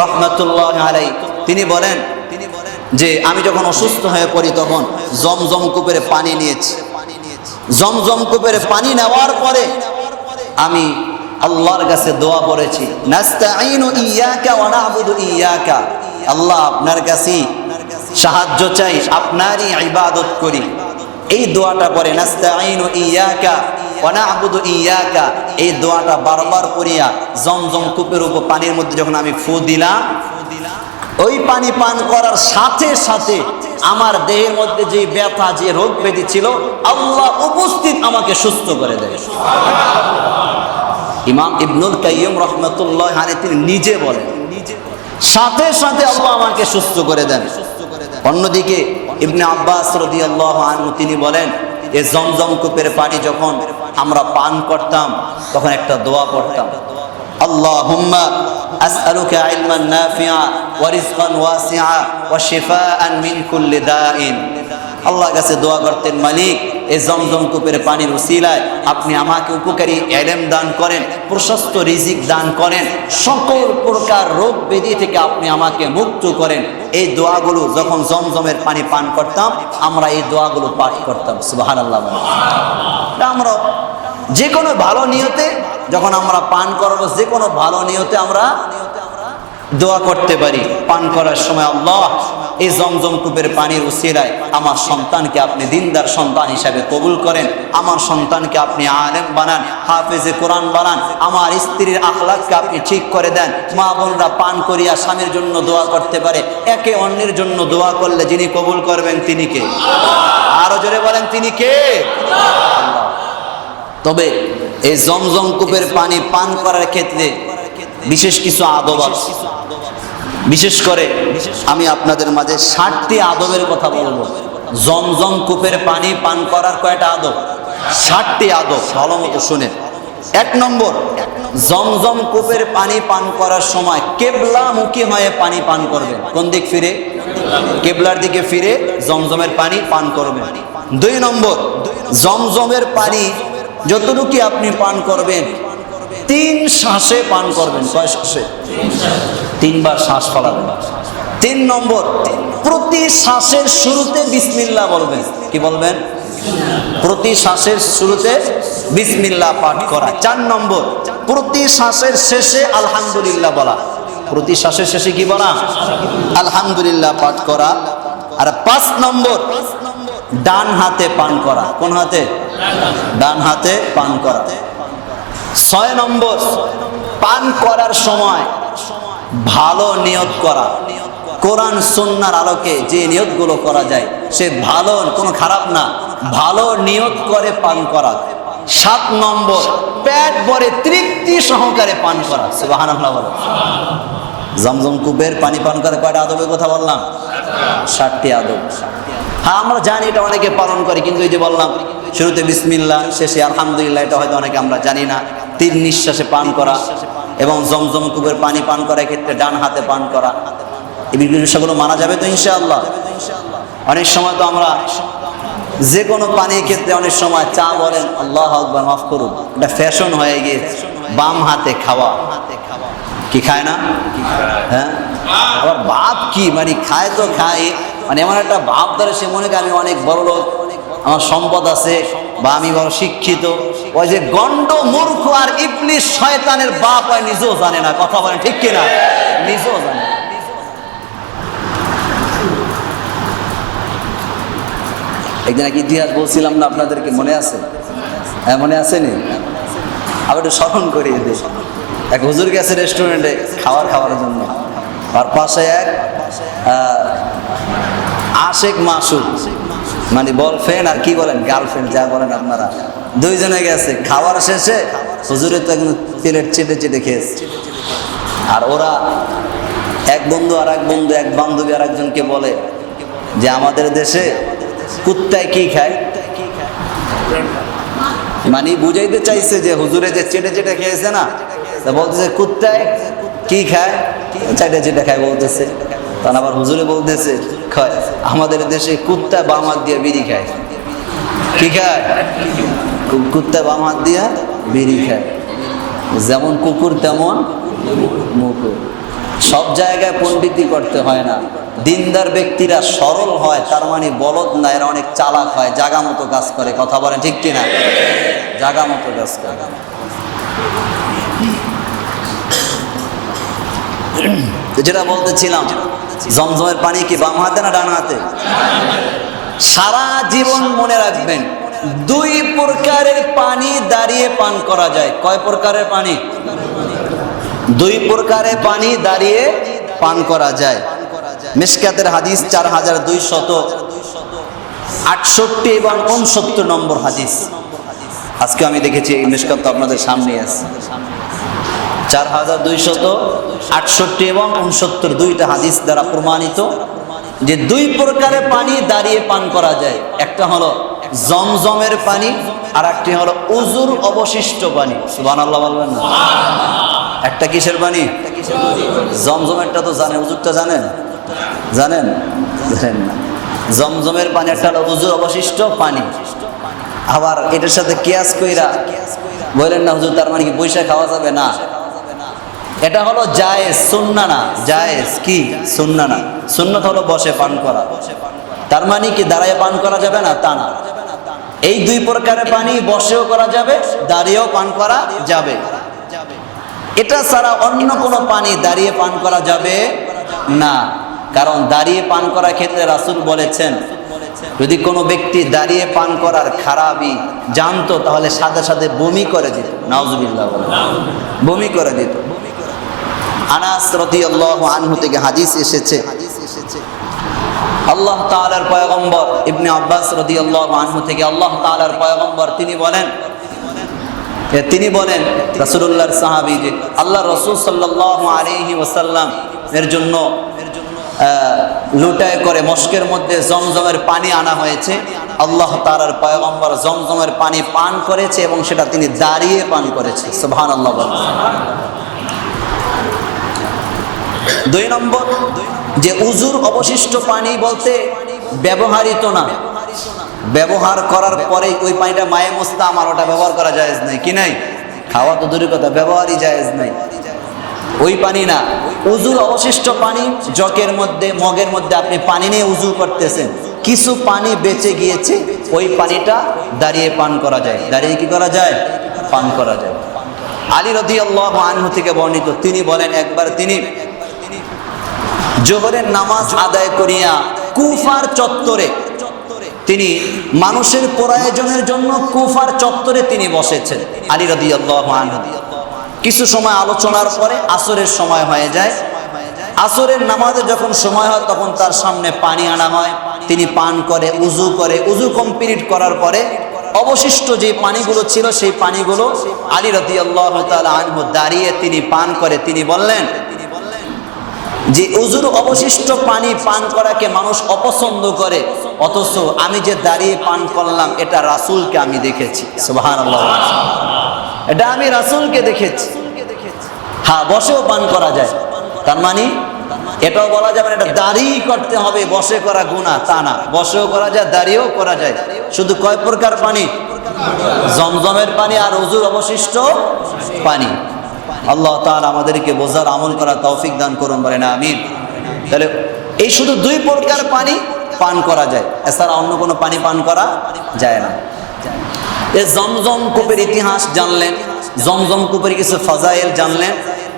রাহমাতুল্লাহি আলাইহি তিনি বলেন যে আমি যখন অসুস্থ হয়ে পড়ি তখন জমজম কূপের পানি নিয়েছি, জমজম কূপের পানি নেওয়ার পরে আমি আল্লাহর কাছে দোয়া পড়েছি, নাস্তাঈনু ইয়াকা ওয়া না'বুদু ইয়াকা, আল্লাহ আপনার কাছে সাহায্য চাই, আপনারই ইবাদত করি। এই দোয়াটা পরে নাস্তাঈনু ইয়াকা ওয়া না'বুদু ইয়াকা, এই দোয়াটা বারবার করিয়া জমজম কূপের উপর পানির মধ্যে যখন আমি ফু দিলাম, ওই পানি পান করার সাথে সাথে আমার দেহের মধ্যে যে ব্যথা, যে রোগ ব্যাধি ছিল, আল্লাহ উপস্থিত আমাকে সুস্থ করে দেয়। ইমাম ইবনুল কাইয়্যিম রাহমাতুল্লাহ আলাইহি তিনি নিজে বলেন, সাথে সাথে আল্লাহ আমাকে সুস্থ করে দেন। অন্যদিকে ইবনে আব্বাস রাদিয়াল্লাহু আনহু তিনি বলেন, এই জমজম কূপের পানি যখন আমরা পান করতাম তখন একটা দোয়া পড়তাম, আল্লাহুম্মা আসআলুকা ইলমান নাফিআ ওয়া রিজকান ওয়াসিআ ওয়া শিফাআন মিন কুল্লি দাইন। আল্লাহর কাছে দোয়া করতেন, মালিক এই জমজম কূপের পানির উসিলায় আপনি আমাকে উপকারী ইলম দান করেন, প্রশস্ত রিজিক দান করেন, সকল প্রকার রোগ ব্যাধি থেকে আপনি আমাকে মুক্ত করেন। এই দোয়াগুলো যখন জমজমের পানি পান করতাম আমরা এই দোয়াগুলো পাঠ করতাম। সুবহানাল্লাহ। আমরা যে কোনো ভালো নিয়তে যখন আমরা পান করব, যে কোনো ভালো নিয়তে আমরা দোয়া করতে পারি। পান করার সময়, আল্লাহ এই জমজম কূপের পানির উসিলায় আমার সন্তানকে আপনি দিনদার সন্তান হিসাবে কবুল করেন, আমার সন্তানকে আপনি আলেম বানান, হাফেজে কোরআন বানান, আমার স্ত্রীর আখলাককে আপনি ঠিক করে দেন। মা বোনরা পান করিয়া স্বামীর জন্য দোয়া করতে পারে, একে অন্যের জন্য দোয়া করলে যিনি কবুল করবেন তিনি কে? আরো জোরে বলেন, তিনি কে? আল্লাহ। তবে এই জমজম কূপের পানি পান করার ক্ষেত্রে বিশেষ কিছু আদব আছে। বিশেষ করে আমি আপনাদের মাঝে 60টি আদবের কথা বলবো। জমজম কূপের পানি পান করার কয়টা আদব? 60টি আদব, ভালো মতো শুনেন। 1 নম্বর, জমজম কূপের পানি পান করার সময় কেবলামুখী হয়ে পানি পান করবেন। কোন দিক ফিরে? কেবলার দিকে ফিরে জমজমের পানি পান করবেন। 2 নম্বর, জমজমের পানি যতটুকু আপনি পান করবেন 3 শ্বাসে পান করবেন। কয় শ্বাসে? 3 বার শ্বাস ফেলাবেন। 3 নম্বর, প্রতি শ্বাসের শুরুতে বিসমিল্লাহ বলবেন। কি বলবেন? প্রতি শ্বাসের শুরুতে বিসমিল্লাহ পাঠ করা। 4 নম্বর, প্রতি শ্বাসের শেষে আলহামদুলিল্লাহ বলা। প্রতি শ্বাসের শেষে কি বলা? আলহামদুলিল্লাহ পাঠ করা। আর 5 নম্বর, ডান হাতে পান করা। কোন হাতে? ডান হাতে পান করা। 6 নম্বর, পান করার সময় ভালো নিয়ত করা। কোরআন সুন্নাহর আলোকে যে নিয়তগুলো করা যায় সে ভালো, কোনো খারাপ না, ভালো নিয়ত করে পান করা। 7 নম্বর, পেট ভরে তৃপ্তি সহকারে পান করা। সুবহানাল্লাহ বলো। জমজম কূপের পানি পান করে কয়টা আদবের কথা বললাম? 60টি আদব। হ্যাঁ, আমরা জানি এটা অনেকে পালন করে, কিন্তু এই যে বললাম শুরুতে বিসমিল্লাহ, শেষে আলহামদুলিল্লাহ, এটা হয়তো অনেকে আমরা জানি না। 3 নিঃশ্বাসে পান করা এবং জমজম কূপের পানি পান করার ক্ষেত্রে ডান হাতে পান করা, এই বিষয়গুলো মানা যাবে তো ইনশাআল্লাহ? অনেক সময় তো আমরা যে কোনো পানির ক্ষেত্রে অনেক সময় চা বলেন, আল্লাহু আকবার, মাফ করুন, এটা ফ্যাশন হয়ে গিয়েছে বাম হাতে খাওয়া। কি খায় না? হ্যাঁ, আবার ভাব কি মানে খায় তো খায়, মানে এমন একটা ভাব ধরে সে মনে করে আমি অনেক বড় লোক, আমার সম্পদ আছে, বা আমি বড় শিক্ষিত। ওই যে গন্ড মূর্খ আর ইবলিস শয়তানের বাপ হয়, নিজেও জানে না। কথা বলেন ঠিক কিনা? নিজেও জানে। একদিন এক ইতিহাস বলছিলাম না আপনাদেরকে, মনে আছে? হ্যাঁ, মনে আছে নি? আবার একটু স্মরণ করিয়ে দিই। এক হুজুর গেছে রেস্টুরেন্টে খাওয়ার জন্য, আর পাশে এক আশেক মাসুক, মানে বলফ্রেন্ড আর কি বলেন, গার্লফ্রেন্ড যা বলেন আপনারা, 2 জনে গেছে। খাওয়ার শেষে হুজুরে তো একদম প্লেট চেটে খেয়েছে। আর ওরা এক বন্ধু আর এক বন্ধু, এক বান্ধবী আর একজনকে বলে যে আমাদের দেশে কুত্তায় কি খায়, মানে বুঝাইতে চাইছে যে হুজুরে যে চেটে খেয়েছে না, তা বলতেছে কুত্তায় কি খায়, চেটে খায় বলতেছে। তখন আবার হুজুরে বলতেছে আমাদের দেশে কুত্তা বাম হাত দিয়ে বিড়ি খায়। কি খায়? কুত্তা বাম হাত দিয়া বিড়ি খায়। যেমন কুকুর তেমন মুকুর। সব জায়গায় পণ্ডিতি করতে হয় না, দিনদার ব্যক্তিরা সরল হয়, তার মানে বলদ না, এরা অনেক চালাক হয়, জাগা মতো কাজ করে। কথা বলেন ঠিক কিনা? জাগা মতো কাজ করে। যেটা বলতেছিলাম, জমজমের পানি কি বাম হাতে না ডান হাতে? সারা জীবন মনে রাখবেন, দুই প্রকারের পানি দাঁড়িয়ে পান করা যায়। কয় প্রকারের পানি? দুই প্রকারের পানি দাঁড়িয়ে পান করা যায়। মিশকাতের হাদিস 4268 এবং 69 নম্বর হাদিস। আজকে আমি দেখেছি এই মিশকাত তো আপনাদের সামনে আছে। 4268 এবং 69 দুইটা হাদিস দ্বারা প্রমাণিত যে দুই প্রকারের পানি দাঁড়িয়ে পান করা যায়। একটা হলো জমজমের পানি, আর একটি হলো উজুর অবশিষ্ট পানি। সুবহানাল্লাহ বলবেন না? একটা কিসের পানি? জমজমেরটা তো জানেন, উজুরটা জানেন? জানেন? জানেন না। জমজমের পানি একটা হলো উজুর অবশিষ্ট পানি। আবার এটার সাথে কিয়াস কইরা বলেন না হুজুর তার মানে কি পয়সা খাওয়া যাবে? না, এটা হলো জায়েজ, সুন্নাহ না। জায়েজ কি? সুন্নাহ না। সুন্নাত হলো বসে পান করা। তার মানে কি দাঁড়ায় পান করা যাবে না? তা না। এই দুই প্রকারের পানি বসেও করা যাবে, দাঁড়িয়েও পান করা যাবে। এটা ছাড়া অন্য কোনো পানি দাঁড়িয়ে পান করা যাবে না। কারণ দাঁড়িয়ে পান করার ক্ষেত্রে রাসূল বলেছেন, যদি কোনো ব্যক্তি দাঁড়িয়ে পান করার খারাপই জানতো তাহলে সাথে সাথে বমি করে দিত। নাউজুবিল্লাহ বলেন, বমি করে দিত। আনাস রাদিয়াল্লাহু আনহু থেকে হাদিস এসেছে, আল্লাহ তাআলার পয়গম্বর ইবনে আব্বাস রাদিয়াল্লাহু আনহু থেকে আল্লাহ তাআলার পয়গম্বর তিনি বলেন রাসূলুল্লাহর সাহাবী যে আল্লাহ রাসূল সাল্লাল্লাহু আলাইহি ওয়াসাল্লাম এর জন্য লুটায় করে মস্কের মধ্যে জমজমের পানি আনা হয়েছে। আল্লাহ তাআলার পয়গম্বর জমজমের পানি পান করেছে এবং সেটা তিনি দাঁড়িয়ে পান করেছে। সুবহানাল্লাহ বলেন। দুই নম্বর, যে উজুর অবশিষ্ট পানি বলতে ব্যবহারিত না, ব্যবহার করার পরে ওই পানিটা মায়ে মুস্তাম, আর ওটা ব্যবহার করা জায়েজ নাই। কি নাই? খাওয়া তো দূরের কথা, ব্যবহারই জায়েজ নাই। ওই পানি না, উজুর অবশিষ্ট পানি, জকের মধ্যে মগের মধ্যে আপনি পানি নিয়ে উজু করতেছেন, কিছু পানি বেঁচে গিয়েছে, ওই পানিটা দাঁড়িয়ে পান করা যায়। দাঁড়িয়ে কি করা যায়? পান করা যায়। আলী রাদিয়াল্লাহু আনহু থেকে বর্ণিত, তিনি বলেন একবার তিনি জোহরের নামাজ আদায় করিয়া কুফার চত্বরে, তিনি মানুষের প্রয়োজনের জন্য কুফার চত্বরে তিনি বসেছেন আলী রাদিয়াল্লাহু আনহু। কিছু সময় আলোচনার পরে আসরের সময় হয়ে যায়। আসরের নামাজে যখন সময় হয় তখন তার সামনে পানি আনা হয়, তিনি পান করে, উজু কমপ্লিট করার পরে অবশিষ্ট যে পানিগুলো ছিল সেই পানিগুলো আলী রাদিয়াল্লাহু তাআলা আনহু দাঁড়িয়ে তিনি পান করে। তিনি বললেন যে উজুর অবশিষ্ট পানি পান করাকে মানুষ অপছন্দ করে, অথচ আমি যে দাঁড়িয়ে পান করলাম এটা রাসূলকে আমি দেখেছি। সুবহানাল্লাহ, এটা আমি রাসূলকে দেখেছি। হ্যাঁ, বসেও পান করা যায়। তার মানে এটাও বলা যাবে না এটা দাঁড়িয়ে করতে হবে, বসে করা গুনাহ, তা না। বসেও করা যায়, দাঁড়িয়েও করা যায়। শুধু কয় প্রকার পানি? জমজমের পানি আর উজুর অবশিষ্ট পানি। আল্লাহ তাআলা আমাদেরকে বোঝার আমল করার তৌফিক দান করুন, বলেন আমিন। তাহলে এই শুধু দুই প্রকার পানি পান করা যায়, এছাড়া অন্য কোনো পানি পান করা যায় না। এই জমজম কূপের ইতিহাস জানলেন, জমজম কূপের কিছু ফাজাইল জানলেন,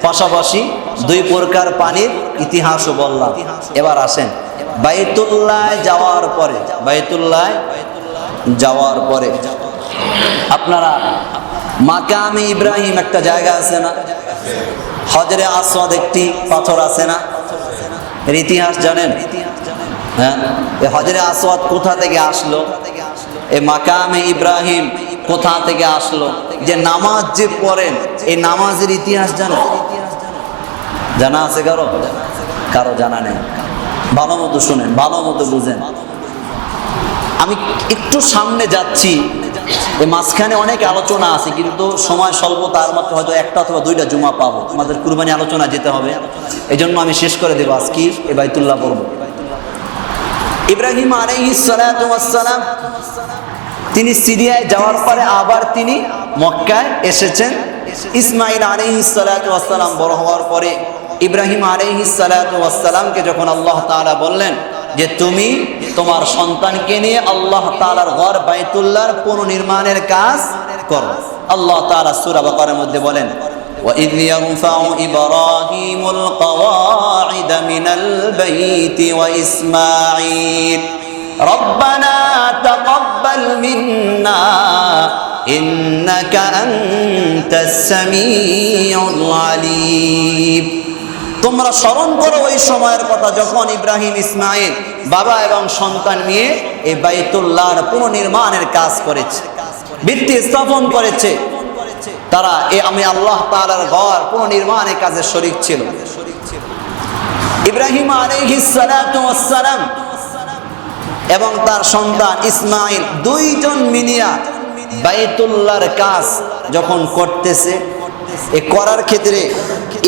পাশাপাশি দুই প্রকার পানির ইতিহাসও বললাম। এবার আসেন বাইতুল্লাহ যাওয়ার পরে আপনারা মাকামে ইব্রাহিম একটা জায়গা আছে না, হজরে আসওয়াদ একটি পাথর আছে না, এর ইতিহাস জানেন? হ্যাঁ, এই হজরে আসওয়াদ কোথা থেকে আসলো? এই মাকামে ইব্রাহিম কোথা থেকে আসলো? যে নামাজ যে পড়েন এই নামাজের ইতিহাস জানেন? জানা আছে কারো? কারো জানা নেই? ভালো মতো শুনেন, ভালো মতো বুঝেন। আমি একটু সামনে যাচ্ছি, এই মাঝখানে অনেক আলোচনা আছে কিন্তু সময় স্বল্প, তার মাত্র হয়তো একটা অথবা দুইটা জুমা পাবো। আমাদের কুরবানি আলোচনা যেতে হবে, এই জন্য আমি শেষ করে দেবো আজকে এই বাইতুল্লাহ পড়ব। ইব্রাহিম আলাইহিস সালাতু ওয়াস সালাম তিনি সিরিয়ায় যাওয়ার পরে আবার তিনি মক্কায় এসেছেন। ইসমাঈল আলাইহিস সালাতু ওয়াস সালাম বড় হওয়ার পরে ইব্রাহিম আলাইহিস সালাতু ওয়াস সালামকে যখন আল্লাহ তাআলা বললেন যে তুমি তোমার সন্তানকে নিয়ে আল্লাহ তাআলার ঘর বাইতুল্লাহর পুনর্নির্মাণের কাজ করো, আল্লাহ তাআলা সূরা বাকারার মধ্যে বলেন وَإِذْ يَرْفَعُ إِبْرَاهِيمُ الْقَوَاعِدَ مِنَ الْبَيْتِ وَإِسْمَاعِيلُ رَبَّنَا تَقَبَّلْ مِنَّا إِنَّكَ أَنْتَ السَّمِيعُ الْعَلِيمُ। তোমরা স্মরণ করো ওই সময়ের কথা যখন ইব্রাহিম ইসমাইল বাবা এবং সন্তান নিয়ে এই বাইতুল্লাহর পুনর্নির্মাণের কাজ করেছে, ভিত্তি স্থাপন করেছে। তারা আমি আল্লাহ তাআলার ঘর পুনর্নির্মাণের কাজে শরীক ছিল। ইব্রাহিম আলাইহিস সালাতু ওয়াস সালাম এবং তার সন্তান ইসমাইল দুইজন মিলিয়া বাইতুল্লাহর কাজ যখন করতেছে, এ করার ক্ষেত্রে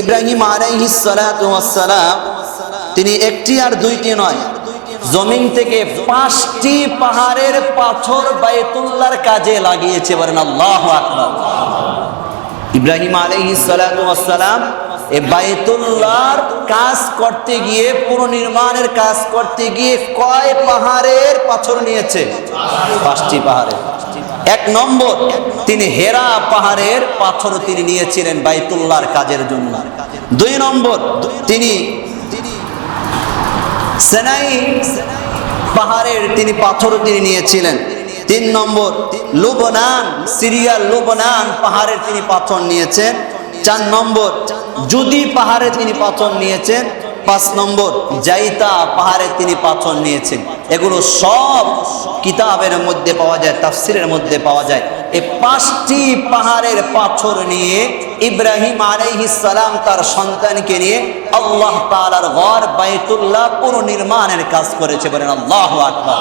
ইব্রাহিম আলাইহিস সালাতু ওয়াস সালাম তিনি একটি আর দুইটি নয়, জমিন থেকে 5টি পাহাড়ের পাথর বাইতুল্লাহর কাজে লাগিয়েছে। বলেন আল্লাহু আকবার। ইব্রাহিম আলাইহিস সালাতু ওয়াস সালাম এই বাইতুল্লাহর কাজ করতে গিয়ে, পুনর্নির্মাণের কাজ করতে গিয়ে কয় পাহাড়ের পাথর নিয়েছে? 5টি পাহাড়ের। 1 নম্বর, তিনি হেরা পাহাড়ের পাথর তিনি নিয়েছিলেন বাইতুল্লাহর কাজের জন্য। 2 নম্বর, তিনি সিনাই পাহাড়ের তিনি পাথর তিনি নিয়েছিলেন। 3 নম্বর, লুবনান, সিরিয়ার লুবনান পাহাড়ের তিনি পাথর নিয়েছেন। 4 নম্বর, জুদি পাহাড়ে তিনি পাথর নিয়েছেন। 5 নম্বর, জাইতা পাহাড়ে তিনি পাথর নিয়েছেন। এগুলো সব কিতাবের মধ্যে পাওয়া যায়, তাফসিরের মধ্যে পাওয়া যায়। এই 5টি পাহাড়ের পাথর নিয়ে ইব্রাহিম আলাইহিস সালাম তার সন্তানকে নিয়ে আল্লাহ তাআলার ঘর বাইতুল্লাহ পুনর্নির্মাণের কাজ করেছে। বলেন আল্লাহু আকবার।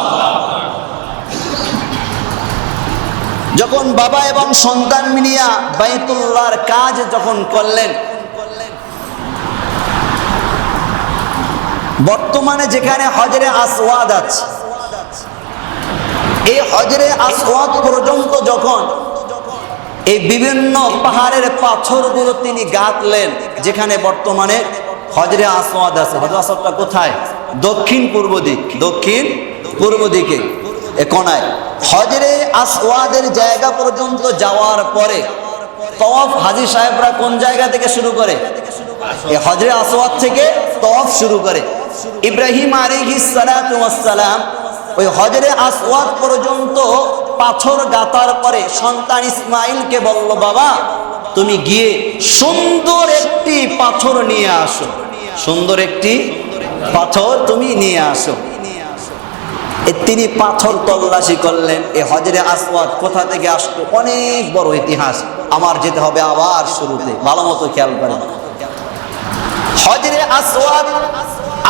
যখন বাবা এবং সন্তান মিলিয়া বাইতুল্লাহর কাজ যখন করলেন, বর্তমানে যেখানে হজরে আসওয়াদ আছে, এই হজরে আসওয়াদ পর্যন্ত যখন এই বিভিন্ন পাহাড়ের পাথরগুলো তিনি গাঁথলেন, যেখানে বর্তমানে হজরে আসওয়াদ আছে। হজরে আসওয়াদটা কোথায়? দক্ষিণ পূর্ব দিকে এ কোনায়। হজরে আসওয়াদের জায়গা পর্যন্ত যাওয়ার পরে তওয়াফ হাজী সাহেবরা কোন জায়গা থেকে শুরু করে? এই হজরে আসওয়াদ থেকে তওয়াফ শুরু করে। ইব্রাহিম আলাইহিস সালাতু ওয়াস সালাম ওই হজরে আসওয়াদ পর্যন্ত পাথর গাঁথার পরে সন্তান ইসমাইলকে বলল, বাবা তুমি গিয়ে সুন্দর একটি পাথর নিয়ে আসো, সুন্দর একটি পাথর তুমি নিয়ে আসো। তিনি পাথর তল্লাশি করলেন। এই হজরে আসওয়াদ কোথা থেকে আসলো? অনেক বড় ইতিহাস, আমার যেতে হবে আবার শুরুতে, ভালো মতো খেয়াল করেন। হজরে আসওয়াদ,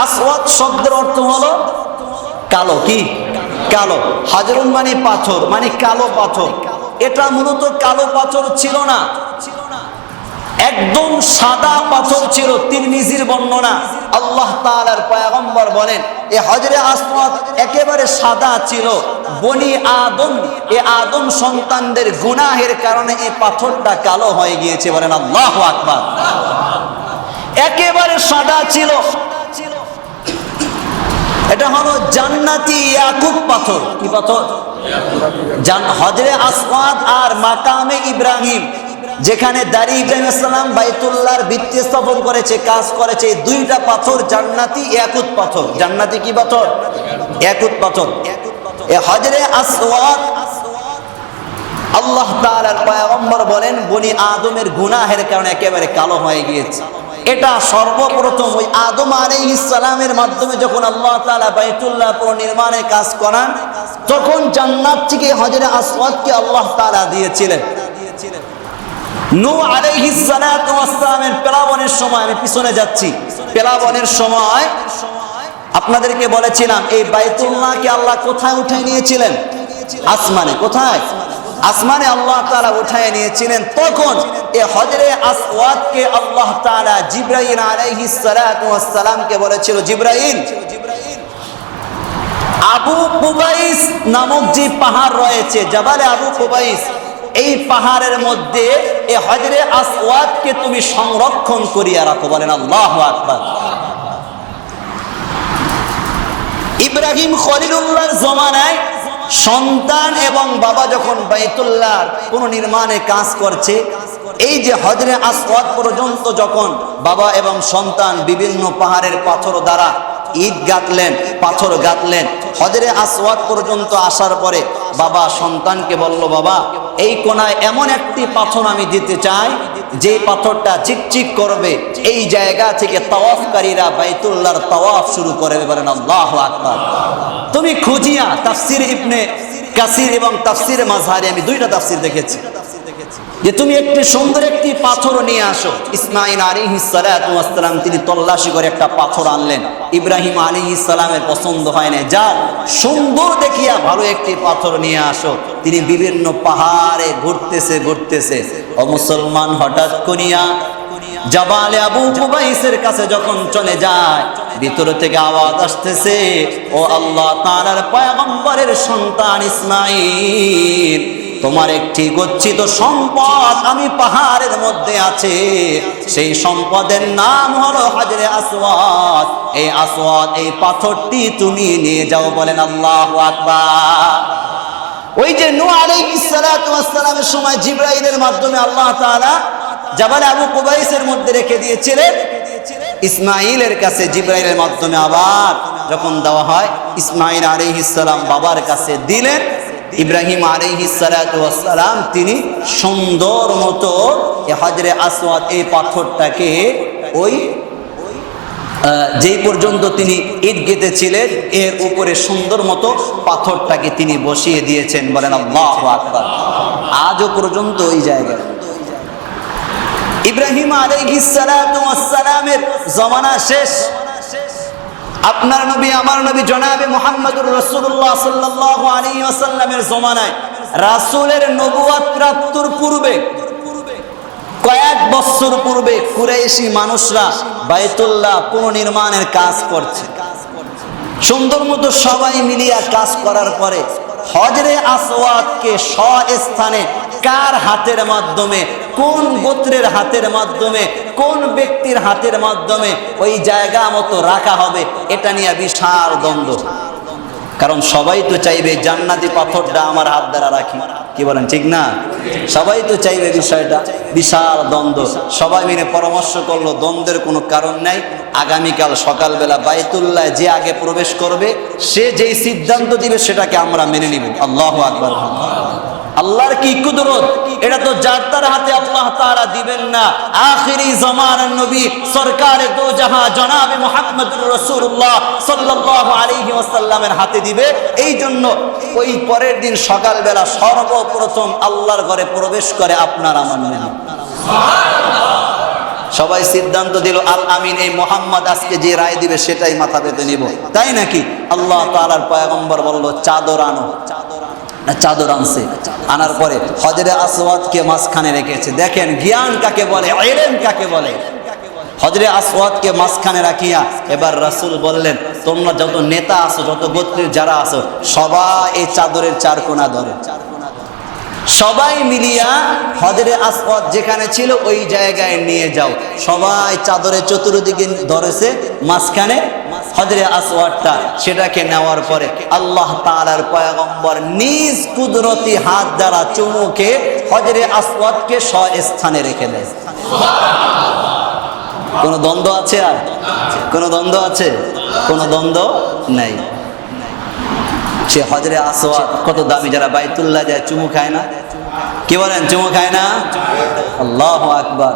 আসওয়াদ শব্দের অর্থ হলো কালো। কি কালো? হাজরুন মানে পাথর, মানে কালো পাথর। এটা মূলত কালো পাথর ছিল না, একদম সাদা পাথর ছিল। তিরমিজির বর্ণনা, আল্লাহ তাআলার পয়গম্বর বলেন এই হজরে আসওয়াদ একেবারে সাদা ছিল। বনি আদম, এই আদম সন্তানদের গুনাহের কারণে এই পাথরটা কালো হয়ে গিয়েছে। বলেন আল্লাহু আকবার। একেবারে সাদা ছিল। এটা হলো জান্নাতি ইয়াকুত পাথর। কি পাথর? হজরে আসওয়াদ আর মাকামে ইব্রাহিম, যেখানে দাঁড়ি ইব্রাহিম আলাইহিস সালাম বাইতুল্লাহর ভিত্তি স্থাপন করেছে, কাজ করেছে, এই 2টা পাথর জান্নাতি ইয়াকুত পাথর। জান্নাতি কি পাথর? ইয়াকুত পাথর। এই হজরে আসওয়াদ আল্লাহ তাআলার পয়গম্বর বলেন বনি আদমের গুনাহের কারণে একেবারে কালো হয়ে গিয়েছে। এটা সর্বপ্রথম ওই আদম আলাইহিস সালামের মাধ্যমে যখন আল্লাহ তাআলা বাইতুল্লাহ পুনর্নির্মাণের কাজ করান, তখন জান্নাত থেকে হজরে আসওয়াদকে আল্লাহ তাআলা দিয়েছিলেন। নূহ আলাইহিস সালাতু ওয়াস সালামের প্লাবনের সময়, আমি পিছনে যাচ্ছি, প্লাবনের সময় আপনাদেরকে বলেছিলাম এই বাইতুল্লাহকে আল্লাহ কোথায় উঠায় নিয়েছিলেন? আসমানে। কোথায়? আসমানে আল্লাহ তাআলা উঠায় নিয়েছিলেন। তখন এই হজরে আসওয়াদকে আল্লাহ তাআলা জিবরাইল আলাইহিস সালাতু ওয়াস সালামকে বলেছিল, জিবরাইল, আবু কুবাইস নামক যে পাহাড় রয়েছে, জাবালে আবু কুবাইস, এই পাহাড়ের মধ্যে এই হজরে আসওয়াদকে তুমি সংরক্ষণ করিয়া রাখো। বলেন আল্লাহু আকবার। ইব্রাহিম খলিলুল্লাহর জমানায় সন্তান এবং বাবা যখন বাইতুল্লাহর পুনর্নির্মাণের কাজ করছে, এই যে হজরে আসওয়াদ পর্যন্ত যখন বাবা এবং সন্তান বিভিন্ন পাহাড়ের পাথর দ্বারা ইট গাঁথলেন, পাথর গাঁথলেন, হজরে আসওয়াদ পর্যন্ত আসার পরে বাবা সন্তানকে বলল, বাবা এই কোনায় এমন একটি পাথর আমি দিতে চাই যে পাথরটা চিকচিক করবে, এই জায়গা থেকে তাওয়াফকারীরা বাইতুল্লাহর তাওয়াফ শুরু করবে। বলেন আল্লাহু আকবার। তুমি খুঁজিয়া তাফসির ইবনে কাসির এবং তাফসির মাযহারি, আমি দুইটা তাফসির দেখেছি, যে তুমি একটি সুন্দর একটি পাথর নিয়ে আসো। ইসমাঈল আলাইহিস সালাতু ওয়াস সালাম তিনি তল্লাশি করে একটা পাথর আনলেন। ইব্রাহিম আলাইহিস সালামের পছন্দ হয় না, যা সুন্দর দেখিয়া ভালো একটি পাথর নিয়ে আসো। তিনি বিভিন্ন পাহাড়ে ঘুরতেছে। ও মুসলমান, হঠাৎ করিয়া জাবালে আবু কুবাইসের কাছে যখন চলে যায়, ভিতর থেকে আওয়াজ আসতেছে, ও আল্লাহ তাআলার পয়গম্বরের সন্তান ইসমাঈল, তোমার একটি গচ্ছিত সম্পদ আমি পাহাড়ের মধ্যে আছে, সেই সম্পদের নাম হলো হজরে আসওয়াদ। এই আসওয়াদ, এই পাথরটি তুমি নিয়ে যাও। বলেন আল্লাহু আকবার। ওই যে নূহ আলাইহিস সালাতু ওয়াস সালামের সময় জিবরাইলের মাধ্যমে আল্লাহ তাআলা জাবাল আবু কুবাইসের মধ্যে রেখে দিয়েছিলেন, ইসমাঈলের কাছে জিবরাইলের মাধ্যমে আবার যখন দেওয়া হয়, ইসমাঈল আলাইহিস সালাম বাবার কাছে দিলেন। ইব্রাহিম আলাইহিস সালাতু ওয়াস সালাম তিনি সুন্দর মতো এই হজরে আসওয়াদ এই পাথরটাকে ওই যেই পর্যন্ত তিনি ইট গেঁথেছিলেন এর উপরে সুন্দর মতো পাথরটাকে তিনি বসিয়ে দিয়েছেন। বলেন আল্লাহু আকবার। আজও পর্যন্ত ওই জায়গায় ইব্রাহিম আলাইহিস সালাতু ওয়াস সালামের জমানা শেষ, আপনার নবী আমার নবী জনাবে মুহাম্মদুর রাসূলুল্লাহ সাল্লাল্লাহু আলাইহি ওয়াসাল্লামের জমানায় রাসূলের নবুয়ত প্রাপ্তির পূর্বে কয়েক বছর পূর্বে কুরাইশি মানুষরা বাইতুল্লাহ পুনর্নির্মাণের কাজ করছে। সুন্দর মতো সবাই মিলিয়া কাজ করার পরে হজরে আসওয়াদকে স্বস্থানে কার হাতের মাধ্যমে, কোন গোত্রের হাতের মাধ্যমে, কোন ব্যক্তির হাতের মাধ্যমে ওই জায়গা মতো রাখা হবে, এটা নিয়ে বিশাল দ্বন্দ্ব। কারণ সবাই তো চাইবে জান্নাতি পাথরটা আমার হাত দ্বারা রাখি, কি বলেন ঠিক না? সবাই তো চাইবে বিষয়টা, বিশাল দ্বন্দ্ব। সবাই মিলে পরামর্শ করলো, দ্বন্দ্বের কোনো কারণ নাই, আগামীকাল সকালবেলা বাইতুল্লাহ যে আগে প্রবেশ করবে সে যেই সিদ্ধান্ত দিবে সেটাকে আমরা মেনে নিব। আল্লাহু আকবার। আল্লাহর কি কুদরত, এটা তো যার তার হাতে আল্লাহ তাআলা দিবেন না, আখিরি জামানার নবী সরকারে দো জাহাঁ জনাবে মুহাম্মদুর রাসূলুল্লাহ সাল্লাল্লাহু আলাইহি ওয়াসাল্লামের হাতে দিবে। এই জন্য ওই পরের দিন সকালবেলা সর্বপ্রথম আল্লাহর ঘরে প্রবেশ করে আপনার আমার নবী। সবাই সিদ্ধান্ত দিল, আল আমিন এই মুহাম্মদ আজকে যে রায় দিবে সেটাই মাথা পেতে নিব, তাই নাকি? আল্লাহ তাআলার পয়গম্বর বলল, চাদর আনো। চাদর আনছে, আনার পরে হজরে আসওয়াদকে মাঝখানে রেখেছে। দেখেন জ্ঞান কাকে বলে, ইলম কাকে বলে। হজরে আসওয়াদকে মাঝখানে রাখিয়া এবার রাসূল বললেন, তোমরা যত নেতা আছো, যত গোত্রের যারা আছো, সবাই এই চাদরের চার কোণা ধরো। সবাই মিলিয়া হজরে আসওয়াদ যেখানে ছিল ওই জায়গায় নিয়ে যাও। সবাই চাদরের চতুর্দিকে ধরেছে, মাঝখানে হজরে আসওয়াদটা, সেটাকে নেওয়ার পরে আল্লাহ তাআলার পয়গম্বর নিজ কুদরতি হাত দ্বারা চুমুকে হজরে আসওয়াদকে স্বস্থানে রেখে দেয়। কোনো দ্বন্দ্ব আছে? আর কোনো দ্বন্দ্ব আছে? কোনো দ্বন্দ্ব নাই। সে হজরে আসওয়াদ কত দামি, যারা বাইতুল্লাহ যায় চুমু খায় না, কি বলেন? চুমু খায় না? আল্লাহু আকবার।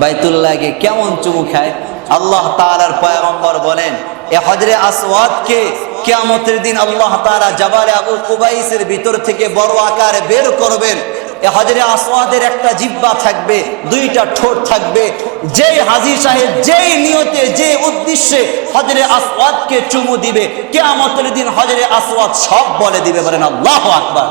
বাইতুল্লাহকে কেমন চুমু খায়? আল্লাহ তাআলার পয়গম্বর বলেন, এই হজরে আসওয়াদকে কিয়ামতের দিন আল্লাহ তাআলা জাবালে আবু কুবাইসের ভিতর থেকে বড় আকারে বের করবেন। এই হজরে আসওয়াদের একটা জিহ্বা থাকবে, দুইটা ঠোঁট থাকবে। যেই হাজী সাহেব যেই নিয়তে, যে উদ্দেশ্যে হজরে আসওয়াদকে চুমু দিবে, কিয়ামতের দিন হজরে আসওয়াদ সব বলে দিবে। বলেন আল্লাহু আকবার।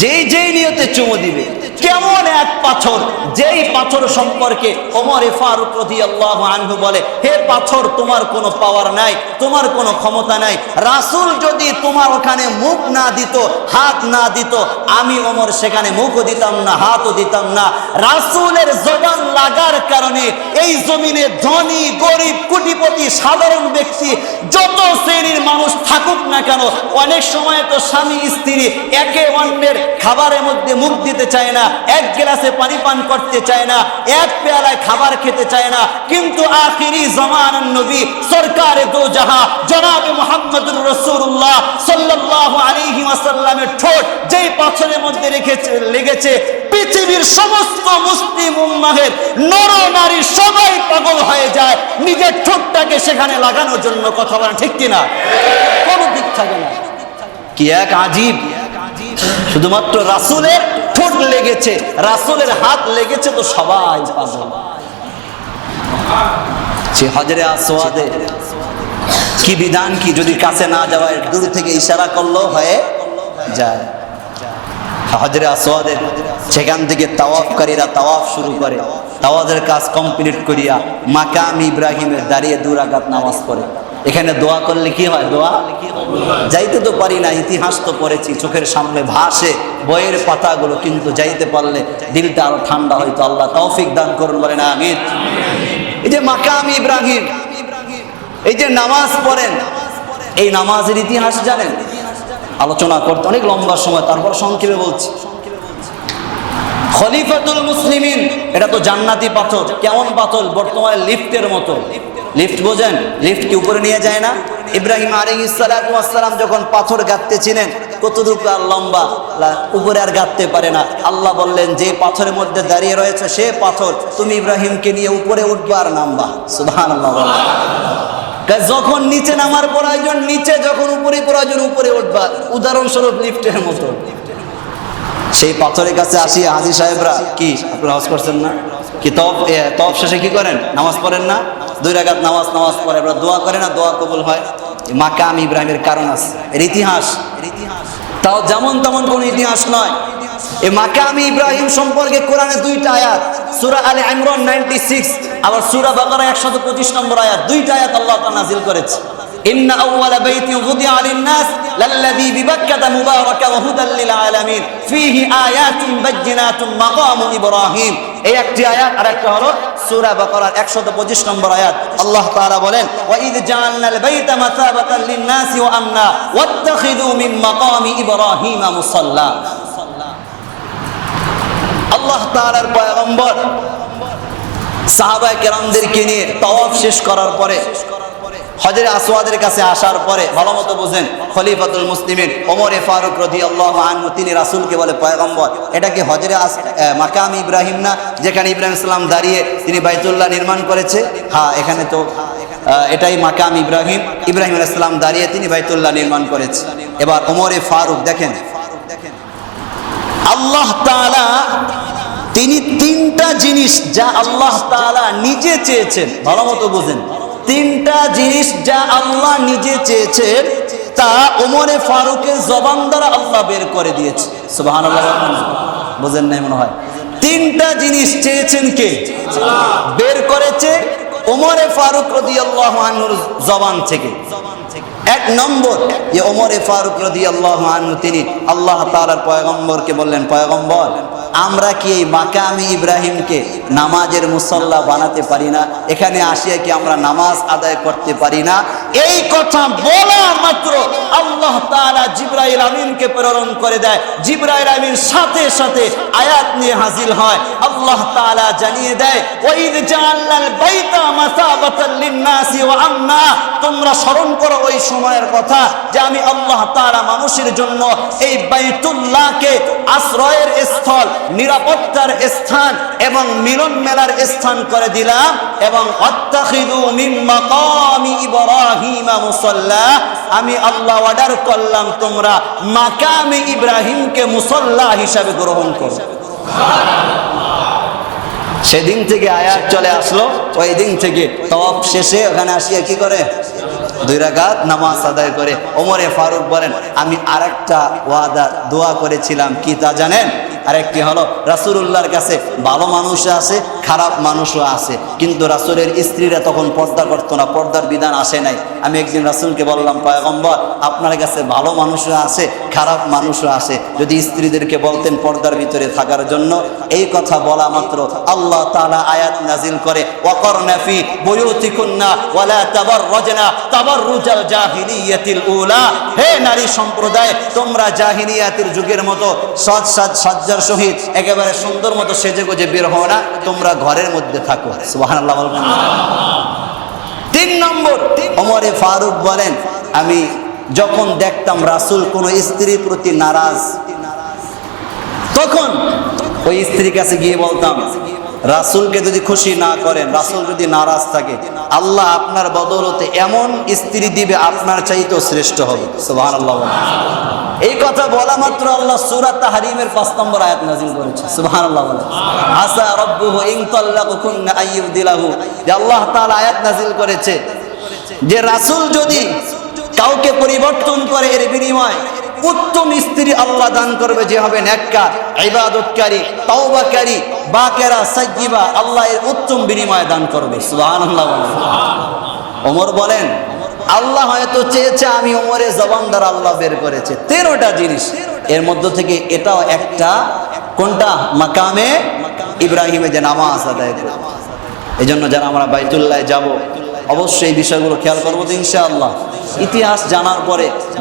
যেই যেই নিয়তে চুমু দিবে, কেমন এক পাথর, যেই পাথর সম্পর্কে ওমর ফারুক রাদিয়াল্লাহু আনহু বলে, হে পাথর, তোমার কোনো পাওয়ার নাই, তোমার কোনো ক্ষমতা নাই। রাসূল যদি তোমার ওখানে মুখ না দিত, হাত না দিত, আমি ওমর সেখানে মুখও দিতাম না, হাতও দিতাম না। রাসূলের জবান লাগার কারণে এই জমিনে ধনী গরিব কোটিপতি সাধারণ ব্যক্তি যত শ্রেণীর মানুষ থাকুক না কেন, অনেক সময় তো স্বামী স্ত্রী একে অন্যের খাবারের মধ্যে মুখ দিতে চায় না, এক গ্লাসে পানি পান করতে চায় না, এক পেয়ালায় খাবার খেতে চায় না, কিন্তু আখিরি জামানার নবী সরকারে দো জাহাঁ জনাবে মুহাম্মদুর রাসূলুল্লাহ সাল্লাল্লাহু আলাইহি ওয়াসাল্লামের ঠোঁট যেই পাথরের মধ্যে লেগেছে, পৃথিবীর সমস্ত মুসলিম উম্মাহের নর নারী সবাই পাগল হয়ে যায় নিজের ঠোঁটটাকে সেখানে লাগানোর জন্য। কথা বলেন ঠিক কিনা? কোনো দিক থাকে না। কি এক আজীব, শুধুমাত্র রাসূলের ঠোঁট লেগেছে, রাসূলের হাত লেগেছে তো সবাই পাগল। সে হজরে আসওয়াদে কি বিধান, কি যদি কাছে না যাওয়ায় দূর থেকে ইশারা করলেও হয়ে যায়। হজরে আসওয়াদে সেখান থেকে তাওয়াফকারীরা তাওয়াফ শুরু করে, তাওয়াফের কাজ কমপ্লিট করিয়া মাকাম ইব্রাহিমের দাঁড়িয়ে 2 রাকাত নামাজ পড়ে। এখানে দোয়া করলে কি হয়? দোয়া যাইতে তো পারি না, ইতিহাস তো পড়েছি, চোখের সামনে ভাসে বইয়ের পাতাগুলো, কিন্তু যাইতে পারলে দিলটা আরো ঠান্ডা হইতো। আল্লাহ তৌফিক দান করুন, বলেন আমিন। এই যে মাকাম ইব্রাহিম, এই যে নামাজ পড়েন, এই নামাজের ইতিহাস জানেন? আলোচনা করতে অনেক লম্বা সময়, তারপর সংক্ষেপে বলছি। খলিফাতুল মুসলিমিন, এটা তো জান্নাতি পাথর। কেমন পাথর? বর্তমানে লিফটের মতো। লিফট বোঝেন? লিফট কি উপরে নিয়ে যায় না? ইব্রাহিম আলাইহিস সালাতু ওয়াস সালাম যখন পাথর গাঁথতেছিলেন, কতটুকু আর লম্বা, উপরে আর গাঁথতে পারে না। আল্লাহ বললেন, যে পাথরের মধ্যে দাঁড়িয়ে রয়েছে সে পাথর, তুমি ইব্রাহিমকে নিয়ে উপরে উঠবা আর নামবা। সুবহানাল্লাহ। যখন নিচে নামার প্রয়োজন নিচে, যখন উপরে প্রয়োজন উপরে উঠবা। উদাহরণস্বরূপ লিফটের মতো। সেই পাথরের কাছে আসিয়া হাজী সাহেবরা, কি আপনারা হজ করছেন না? কি তওয়াফ শেষে কি করেন? নামাজ পড়েন না? 2 রাকাত নামাজ পড়ে এবার দোয়া করে না, দোয়া কবুল হয়। মাকাম ইব্রাহিমের কারণ আছে, এর ইতিহাস। তাও যেমন তেমন কোন ইতিহাস নয়। এই মাকাম ইব্রাহিম সম্পর্কে কোরআনে 2টা আয়াত, সূরা আলে ইমরান 96 আবার সূরা বাকারা 125 নম্বর আয়াত, 2টা আয়াত আল্লাহ তাআলা নাযিল করেছে। ইন্না আউওয়ালা বাইতিন উযিআ লিন-নাস লাল্লাযী বিবাক্কাতা মুবারাকান ওয়া হুদাল লিল আলামিন ফীহি আয়াতুন বায়্যিনাতুন মাকামু ইব্রাহিম। এই একটি আয়াত, আর একটা হলো সূরা বাকারার 125 নম্বর আয়াত। আল্লাহ তাআলা বলেন, ওয়া ইয জাআলনাল বাইতা মাসাবাতান লিন-নাসি ওয়া আমনা ওয়াত্তাখিযু মিন মাকামি ইব্রাহিমা মুসাল্লা। আল্লাহ তাআলার পয়গম্বর সাহাবায়ে কেরামদেরকে নিয়ে তাওয়াফ শেষ করার পরে, হজরে আসওয়াদের কাছে আসার পরে, ভালো মতো বুঝেন, খলিফাতুল মুসলিমিন ওমর ফারুক রাদিয়াল্লাহু আনহু তিনি রাসূলকে বলে, পয়গম্বর, এটা কি হজরে মাকাম ইব্রাহিম না, যেখানে ইব্রাহিম সালাম দাঁড়িয়ে তিনি বাইতুল্লাহ নির্মাণ করেছে? হ্যাঁ, এখানে তো এটাই মাকাম ইব্রাহিম, ইব্রাহিম আলাইহিস সালাম দাঁড়িয়ে তিনি বাইতুল্লাহ নির্মাণ করেছে। এবার ওমর ফারুক দেখেন, আল্লাহ তাআলা তিনি 3টা জিনিস যা আল্লাহ তাআলা নিজে চেয়েছেন, ভালো মতো বুঝেন, 3টা জিনিস যা আল্লাহ নিজে চেয়েছেন তা ওমরে ফারুকের জবান দ্বারা আল্লাহ বের করে দিয়েছে। সুবহানাল্লাহ। বুঝেন নাই মনে হয়? 3টা জিনিস চেয়েছেন কে? বের করেছে ওমরে ফারুক রাদিয়াল্লাহু আনহুর জবান থেকে। 1 নম্বর, যে ওমরে ফারুক রাদিয়াল্লাহু আনহু তিনি আল্লাহ তাআলার পয়গম্বরকে বললেন, পয়গম্বর, আমরা কি এই মাকামি ইব্রাহিমকে নামাজের মুসল্লা বানাতে পারি না? এখানে আসিয়া কি আমরা নামাজ আদায় করতে পারি না? এই কথা বলা মাত্র আল্লাহ তাআলা জিবরাইল আমিনকে প্রেরণ করে দেয়। জিবরাইল আমিন সাথে সাথে আয়াত নিয়ে হাজির হয়। আল্লাহ তাআলা জানিয়ে দেয়, ওয়াইদ জাআলনাল বাইতা মাসাবাতাল লিন-নাসি ওয়া আমনা। তোমরা স্মরণ করো ওই সময়ের কথা যে আমি আল্লাহ তাআলা মানুষের জন্য এই বাইতুল্লাহকে আশ্রয়ের স্থল, নিরাপত্তার স্থান এবং মিলন মেলার স্থান করে দিলাম। এবং আত্তাখিযু মিন মাকামি ইব্রাহিমা মুসাল্লা, আমি আল্লাহ অর্ডার করলাম তোমরা মাকামে ইব্রাহিমকে মুসাল্লা হিসাবে গ্রহণ করো। সেদিন থেকে আয়াত চলে আসলো। ওই দিন থেকে তাওয়াফ শেষে ওখানে আসিয়া কি করে? 2 রাকাত নামাজ আদায় করে। ওমরে ফারুক বলেন, আমি আরেকটা ওয়াদা দোয়া করেছিলাম, কি তা জানেন? আর একটি হলো রাসূলুল্লাহর কাছে ভালো মানুষও আছে, খারাপ মানুষও আছে, কিন্তু রাসূলের স্ত্রীরা তখন পর্দা করতো না, পর্দার বিধান আসে নাই। আমি একদিন রাসূলকে বললাম, পয়গম্বর আপনার কাছে ভালো মানুষও আছে, খারাপ মানুষও আছে, যদি স্ত্রীদেরকে বলতেন পর্দার ভিতরে থাকার জন্য। এই কথা বলা মাত্র আল্লাহ তাআলা আয়াত নাজিল করে, ওয়াকরনা ফি বুয়ুতিকুন্না ওয়ালা তাবাররাজনা তাবাররুজাল জাহিলিয়াতিল উলা। হে নারী সম্প্রদায়, তোমরা জাহিলিয়াতের যুগের মতো সজ্জার সহিত একেবারে সুন্দর মতো সেজে গুজে বের হও না, তোমরা ঘরের মধ্যে থাকো। সুবহানাল্লাহ বলবেন। 3 নম্বর, ওমরে ফারুক বলেন, আমি যখন দেখতাম রাসূল কোন স্ত্রীর প্রতি নারাজ, তখন ওই স্ত্রীর কাছে গিয়ে বলতাম, রাসূলকে যদি খুশি না করেন, রাসূল যদি নারাজ থাকে, আল্লাহ আপনার বদৌলতে এমন স্ত্রী দিবে আপনার চাইতেও শ্রেষ্ঠ হবে। সুবহানাল্লাহ। এই কথা বলা মাত্র আল্লাহ সূরা তাহরিমের 5 নম্বর আয়াত নাযিল করেছে। সুবহানাল্লাহ। আসা রাব্বুহু ইন তাল্লাকুকুন্না আইয়ুবদিলাহু, যে আল্লাহ তাআলা আয়াত নাযিল করেছে যে রাসূল যদি কাউকে পরিবর্তন করে, এর বিনিময়ে উত্তম স্ত্রী আল্লাহ দান করবে, যে হবে নেককার, ইবাদতকারী, তাওবাকারী, বাকেরা, সাজ্জিবা, আল্লাহ এর উত্তম বিনিময় দান করবে। সুবহানাল্লাহ। ওমর বলেন, আল্লাহ হয়তো চেয়েছে আমি ওমরের জবান দ্বারা আল্লাহ বের করেছে 13টা জিনিস, এর মধ্য থেকে এটাও একটা, কোনটা? মাকামে ইব্রাহিমে যে নামাজ আদায় করে। এই জন্য যারা আমরা বাইতুল্লাহ যাব, অবশ্যই এই বিষয়গুলো খেয়াল করবো তো ইনশাআল্লাহ। ইতিহাস জানার পরে